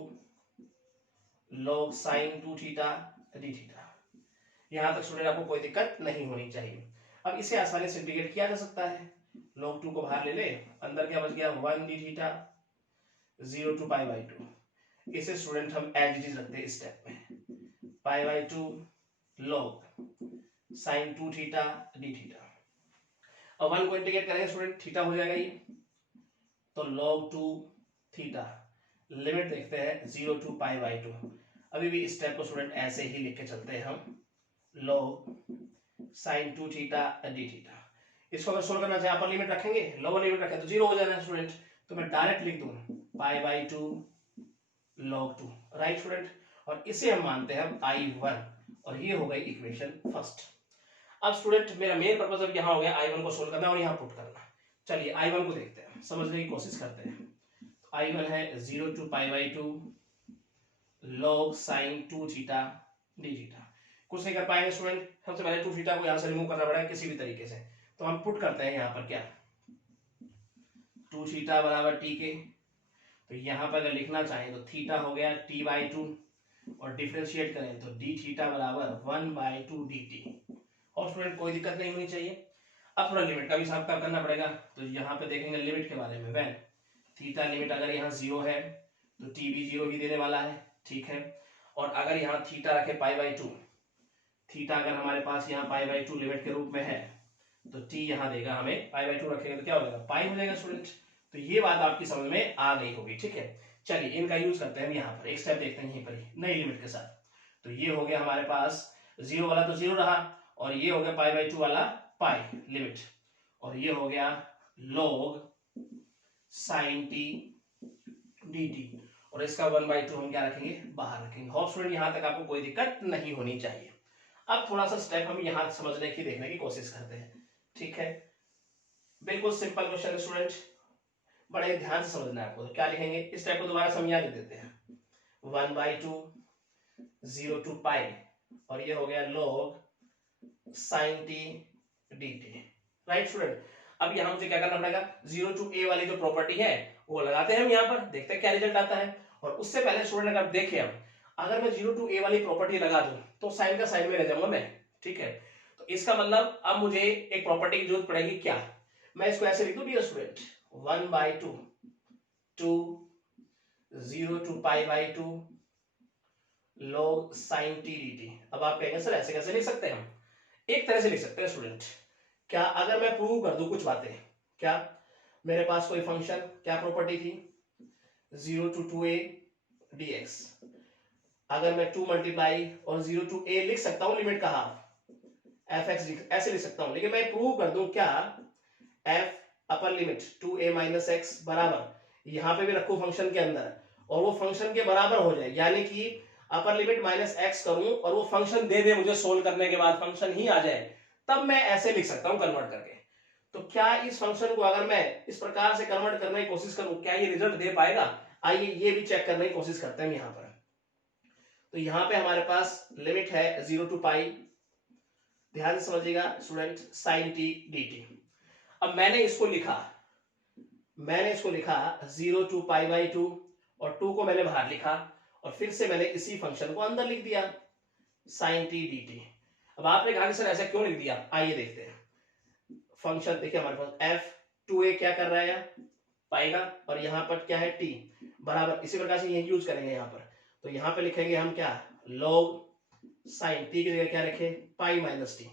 log sin 2 theta D theta. यहां तक स्टूडेंट आपको कोई दिक्कत नहीं होनी चाहिए। अब इसे आसानी से इंटीग्रेट किया जा सकता है, log 2 को बाहर ले ले, अंदर क्या बच गया 1 d theta 0 to pi by 2। इसे स्टूडेंट हम एज इट इज रखते हैं इस स्टेप में, pi by 2 log sine 2 theta D theta. अब 1 को इंटीग्रेट करेंगे स्टूडेंट, थीटा हो जाएगा ये, तो log 2 थीटा, लिमिट देखते हैं 0 टू पाई बाई 2। अभी भी इस स्टेप को स्टूडेंट ऐसे ही लिख के चलते हैं हम, log sine 2 theta D theta. इसको अगर सोल्व करना चाहे अपर लिमिट रखेंगे, लोअर लिमिट रखें तो 0 हो जाना है स्टूडेंट, तो मैं डायरेक्ट लिख दूं पाई बाई 2 log 2, राइट स्टूडेंट। और इसे हम मानते हैं I1, और ये हो गई इक्वेशन फर्स्ट। अब स्टूडेंट मेरा मेन पर्पस अब यहाँ हो गया I1 को सोल्व करना और यहाँ पुट करना। चलिए I1 को देखते हैं, समझने की कोशिश करते हैं। I1 है 0 to pi by 2 log sine 2 theta D theta. कुछ नहीं कर पाएंगे स्टूडेंट, सबसे पहले 2 थीटा को यहाँ से रिमूव करना पड़ेगा किसी भी तरीके से, तो हम पुट करते हैं यहाँ पर क्या 2 थीटा बराबर टी के, तो यहाँ पर अगर लिखना चाहें तो थीटा हो गया टी बाई 2, और डिफरेंशिएट करें तो डी थीटा बराबर 1 बाई 2 डी टी। और स्टूडेंट कोई दिक्कत नहीं होनी चाहिए। अब थोड़ा लिमिट का भी हिसाब करना पड़ेगा, तो यहाँ पे देखेंगे लिमिट के बारे में। व्हेन थीटा लिमिट अगर यहाँ 0 है तो टी भी 0 ही देने वाला है, ठीक है। और अगर यहाँ थीटा रखे पाई बाई 2, थीटा अगर हमारे पास यहाँ पाई बाई 2 लिमिट के रूप में है, तो टी यहाँ देगा हमें, पाई बाई 2 रखेंगे तो क्या हो जाएगा पाई हो जाएगा स्टूडेंट। तो ये बात आपकी समझ में आ गई होगी, ठीक है। चलिए इनका यूज करते हैं हम यहाँ पर, एक स्टेप देखते हैं यहीं पर ही नई लिमिट के साथ। तो ये हो गया हमारे पास 0 वाला तो 0 रहा, और ये हो गया पाई बाई 2 वाला पाई लिमिट, और ये हो गया log sine t d t, और इसका 1 बाई 2 हम क्या रखेंगे बाहर रखेंगे। होप स्टूडेंट यहाँ तक आपको कोई दिक्कत नहीं होनी चाहिए। अब थोड़ा सा स्टेप हम यहाँ समझने की देखने की कोशिश करते हैं, ठीक है। बिल्कुल सिंपल क्वेश्चन है स्टूडेंट, बड़े ध्यान से समझना है आपको। तो क्या लिखेंगे, इस टाइप को दोबारा समझा देते हैं 1 बाई 2 0 टू पाई, और ये हो गया log sine t d t, right student. अब यहाँ मुझे क्या करना पड़ेगा, 0 टू a वाली जो प्रॉपर्टी है वो लगाते हैं हम यहाँ पर, देखते हैं क्या रिजल्ट आता है। और उससे पहले स्टूडेंट अगर देखें हम, अगर मैं 0 टू a वाली प्रॉपर्टी लगा दूं तो साइन का साइन में रह जाऊंगा मैं, ठीक है। तो इसका मतलब अब मुझे एक प्रॉपर्टी की जरूरत पड़ेगी, क्या, मैं इसको ऐसे लिख दूं dear student 1 by 2 to 0 to pi by 2 log sine t d t. अब आप कहेंगे सर ऐसे कैसे लिख सकते हैं हम, एक तरह से लिख सकते हैं स्टूडेंट। क्या अगर मैं प्रूव कर दूं कुछ बातें, क्या मेरे पास कोई फंक्शन, क्या प्रॉपर्टी थी 0 टू 2a dx, अगर मैं 2 मल्टीप्लाई और 0 टू a लिख सकता हूं लिमिट का हाफ fx ऐसे लिख सकता हूं, लेकिन मैं प्रूव कर दूं क्या f upper limit 2a minus x बराबर यहाँ पे भी रखूं फंक्शन के अंदर, और वो फंक्शन के बराबर हो जाए, यानी कि अपर लिमिट माइनस एक्स करूं और वो फंक्शन दे दे मुझे सोल्व करने के बाद फंक्शन ही आ जाए, तब मैं ऐसे लिख सकता हूं कन्वर्ट करके। तो क्या इस फंक्शन को अगर मैं इस प्रकार से कन्वर्ट करने की कोशिश करूं, क्या ये रिजल्ट दे पाएगा, आइए ये भी चेक करने की कोशिश करते हैं यहाँ पर। तो यहाँ पे हमारे पास लिमिट है 0 टू पाई, ध्यान से समझिएगा student, sine t d t. अब मैंने इसको लिखा 0 टू पाई बाई 2, और 2 को मैंने बाहर लिखा, और फिर से मैंने इसी फंक्शन को अंदर लिख दिया साइन टी डी टी। अब आपने कहा कि सर ऐसा क्यों लिख दिया, आइए देखते हैं। फंक्शन देखिए हमारे पास f 2a क्या कर रहा है पाएगा, और यहाँ पर क्या है t बराबर, इसी प्रकार से यही यूज करेंगे यहाँ पर। तो यहाँ पे लिखेंगे हम क्या log साइन t की जगह क्या रखे पाई माइनस टी।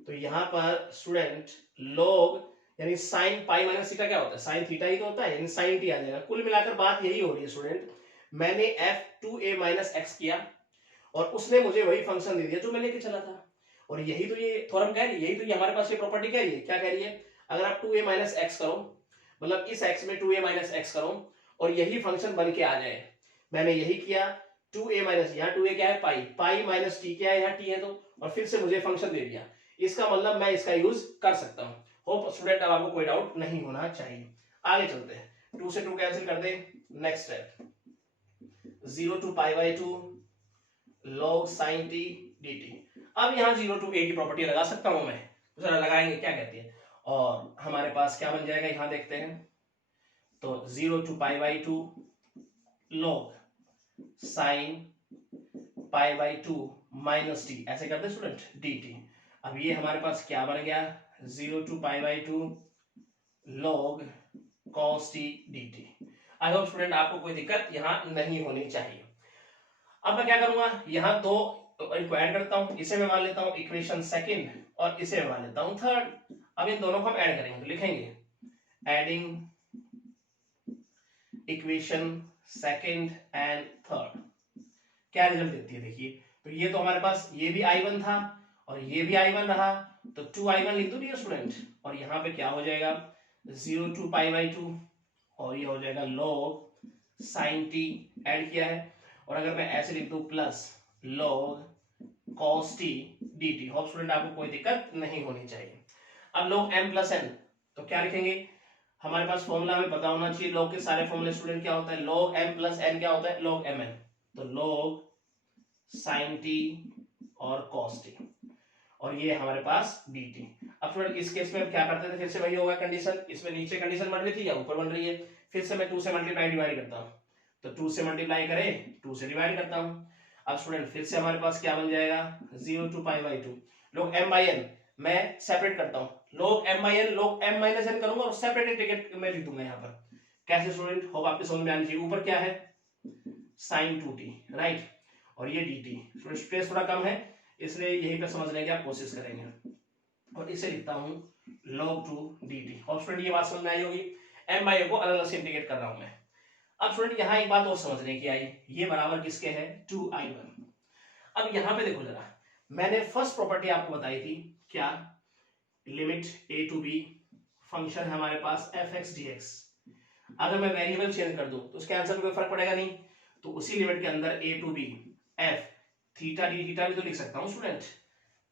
तो यहाँ पर स्टूडेंट log यानी साइन पाई माइनस थीटा क्या होता है, साइन थीटा ही तो होता है, यानी साइन टी आ जाएगा। कुल मिलाकर बात यही हो रही है स्टूडेंट, मैंने f 2a माइनस एक्स किया और उसने मुझे वही फंक्शन दे दिया जो मैं लेके चला था। और यही तो ये थ्योरम कह रही है, यही तो ये हमारे पास ये प्रॉपर्टी कह रही है। क्या कह रही है, अगर आप 2a माइनस एक्स करो, मतलब इस x में 2a माइनस एक्स करो और यही फंक्शन बन के आ जाए, मैंने यही किया 2a माइनस, यहाँ 2a क्या है पाई, पाई माइनस टी क्या है, यहाँ t है तो, और फिर से मुझे फंक्शन दे दिया। इसका मतलब मैं इसका यूज कर सकता हूँ। होप स्टूडेंट अब आपको कोई डाउट नहीं होना चाहिए। आगे चलते हैं, 2 से 2 कैंसिल कर दे। Next step 0 to pi by 2 log sine t d t. अब यहाँ 0 टू a की प्रॉपर्टी लगा सकता हूं मैं, जरा लगाएंगे क्या कहती है, और हमारे पास क्या बन जाएगा यहाँ देखते हैं। तो 0 to pi by 2 log sine pi by 2 minus t, ऐसे करते स्टूडेंट डी टी। अब ये हमारे पास क्या बन गया 0 to pi by 2 log cos t dt। I hope student आपको कोई दिक्कत यहाँ नहीं होनी चाहिए। अब मैं क्या करूंगा, यहाँ 2 तो इनको ऐड करता हूं, इसे मैं मान लेता हूं इक्वेशन सेकंड और इसे मैं मान लेता हूं थर्ड। अब इन दोनों को हम ऐड करेंगे तो लिखेंगे adding equation second and third. क्या रिजल्ट देती है देखिए, तो ये तो हमारे पास ये भी I1 था और ये भी I1 रहा, तो 2I1 लिख दो डियर स्टूडेंट, और यहाँ पे क्या हो जाएगा 0 to π/2 और ये हो जाएगा log sin t, ऐड किया है। और अगर मैं ऐसे लिख दूं plus log cos t dt, hope student आपको कोई दिक्कत नहीं होनी चाहिए। अब log m प्लस n, तो क्या लिखेंगे, हमारे पास फॉर्मूला हमें पता होना चाहिए, log के सारे फॉर्मूले स्टूडेंट क्या होता है, log m प्लस n क्या होता है log mn, तो log sin t और cos t, और ये हमारे पास dt। अब स्टूडेंट इस केस में हम क्या करते थे, फिर से वही होगा कंडीशन, इसमें नीचे कंडीशन बन रही थी या ऊपर बन रही है, फिर से मैं 2 से मल्टीप्लाई डिवाइड करता हूं, तो 2 से मल्टीप्लाई करे 2 से डिवाइड करता हूं। अब स्टूडेंट फिर से हमारे पास क्या बन जाएगा 0 to π/2 log m/n, मैं सेपरेट करता हूं, log m/n log m - n करूंगा और सेपरेट इंटीग्रेट में लिख दूंगा यहाँ पर। कैसे स्टूडेंट, होप आपके समझ में आनी चाहिए। ऊपर क्या है sin 2t, राइट, और ये dt। स्टूडेंट स्पेस थोड़ा कम है इसलिए यहीं पे समझने की आप कोशिश करेंगे, और इसे लिखता हूं log 2 dt। और स्टूडेंट ये बात समझ में आई होगी, m/n को अलग अलग से इंटीग्रेट कर रहा हूं मैं। अब स्टूडेंट यहाँ एक बात और समझने की आई, ये बराबर किसके है 2I1। अब यहाँ पे देखो जरा, मैंने फर्स्ट प्रॉपर्टी आपको बताई थी क्या, limit a to b, function है हमारे पास fx dx, अगर मैं वेरिएबल चेंज कर दूं तो उसके आंसर में कोई फर्क पड़ेगा नहीं, तो उसी लिमिट के अंदर a to b f theta D theta भी तो लिख सकता हूं स्टूडेंट,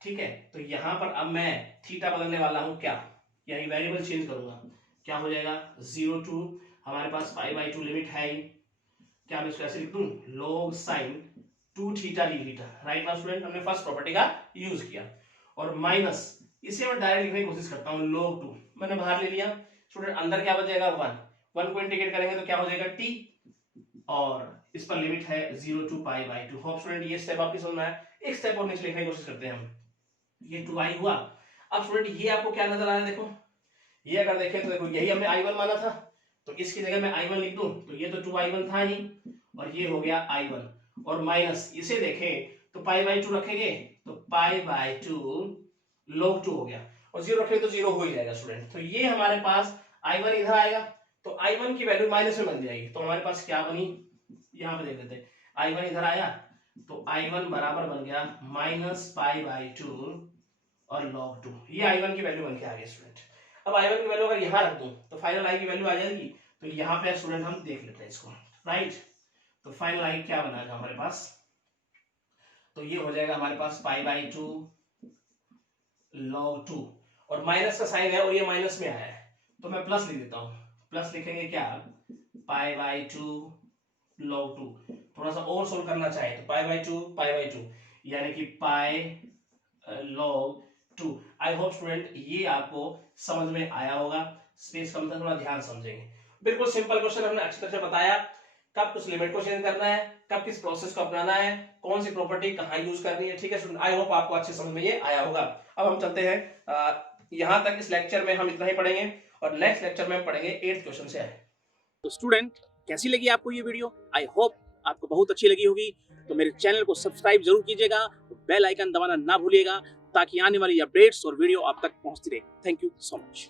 ठीक है। तो यहां पर अब मैं थीटा बदलने वाला हूं क्या, यानी वेरिएबल चेंज करूंगा, क्या हो जाएगा 0 to हमारे पास π/2 लिमिट है, क्या मैं इसको ऐसे लिख दूं log sin 2 theta D theta, right ना स्टूडेंट, हमने फर्स्ट प्रॉपर्टी का यूज किया, और माइनस इसे मैं डायरेक्ट लिखने की कोशिश करता हूं log 2, मैंने बाहर ले लिया स्टूडेंट, अंदर क्या बच जाएगा 1 को इंटीग्रेट करेंगे तो क्या हो जाएगा t, और इस पर लिमिट है 0 to π/2। होप स्टूडेंट ये स्टेप आपकी समझ में आया। एक स्टेप और नीचे लिखने की कोशिश करते हैं हम, ये 2i हुआ। अब स्टूडेंट ये आपको क्या नजर आ रहा है, देखो ये अगर देखें तो देखो यही हमने I1 माना था, तो इसकी जगह मैं I1 लिख दूं, तो ये तो 2I1 था ही, और ये हो गया I1, और माइनस इसे देखें तो π/2 रखेंगे तो π/2 log 2 हो गया, और 0 रखेंगे तो 0 हो ही जाएगा स्टूडेंट। तो ये हमारे पास I1 इधर आएगा तो I1 की वैल्यू माइनस में बन जाएगी, तो हमारे पास क्या बनी, यहाँ पे देख लेते हैं, I1 इधर आया तो I1 बराबर बन गया -π/2 और log 2, ये I1 की वैल्यू बन के आ गई स्टूडेंट। अब I1 की वैल्यू अगर यहाँ रख दूं तो फाइनल I की वैल्यू आ जाएगी, तो यहाँ पे स्टूडेंट हम देख लेते हैं इसको, राइट, तो फाइनल I क्या बना हमारे पास, तो ये हो जाएगा हमारे पास π/2 log 2, और माइनस का साइन है और ये माइनस में आया है तो मैं प्लस लिख देता हूं, प्लस लिखेंगे क्या π/2 log 2, थोड़ा सा और सोल्व करना चाहे तो π/2 यानी कि पाई log 2। आई होप स्टूडेंट ये आपको समझ में आया होगा, स्पेस कम था, थोड़ा ध्यान समझेंगे। बिल्कुल सिंपल क्वेश्चन हमने अच्छी तरह से बताया, कब कुछ लिमिट को चेंज करना है, कब किस प्रोसेस को अपनाना है, कौन सी प्रॉपर्टी कहाँ यूज करनी है, ठीक है स्टूडेंट। आई होप आपको अच्छे समझ में ये आया होगा। अब हम चलते हैं यहाँ तक, इस लेक्चर में हम इतना ही पढ़ेंगे और नेक्स्ट लेक्चर में हम पढ़ेंगे 8th क्वेश्चन से। तो स्टूडेंट कैसी लगी आपको ये वीडियो, आई होप आपको बहुत अच्छी लगी होगी। तो मेरे चैनल को सब्सक्राइब जरूर कीजिएगा, बेल आइकन दबाना ना भूलिएगा ताकि आने वाली अपडेट्स और वीडियो आप तक पहुंचती रहे। Thank you so much.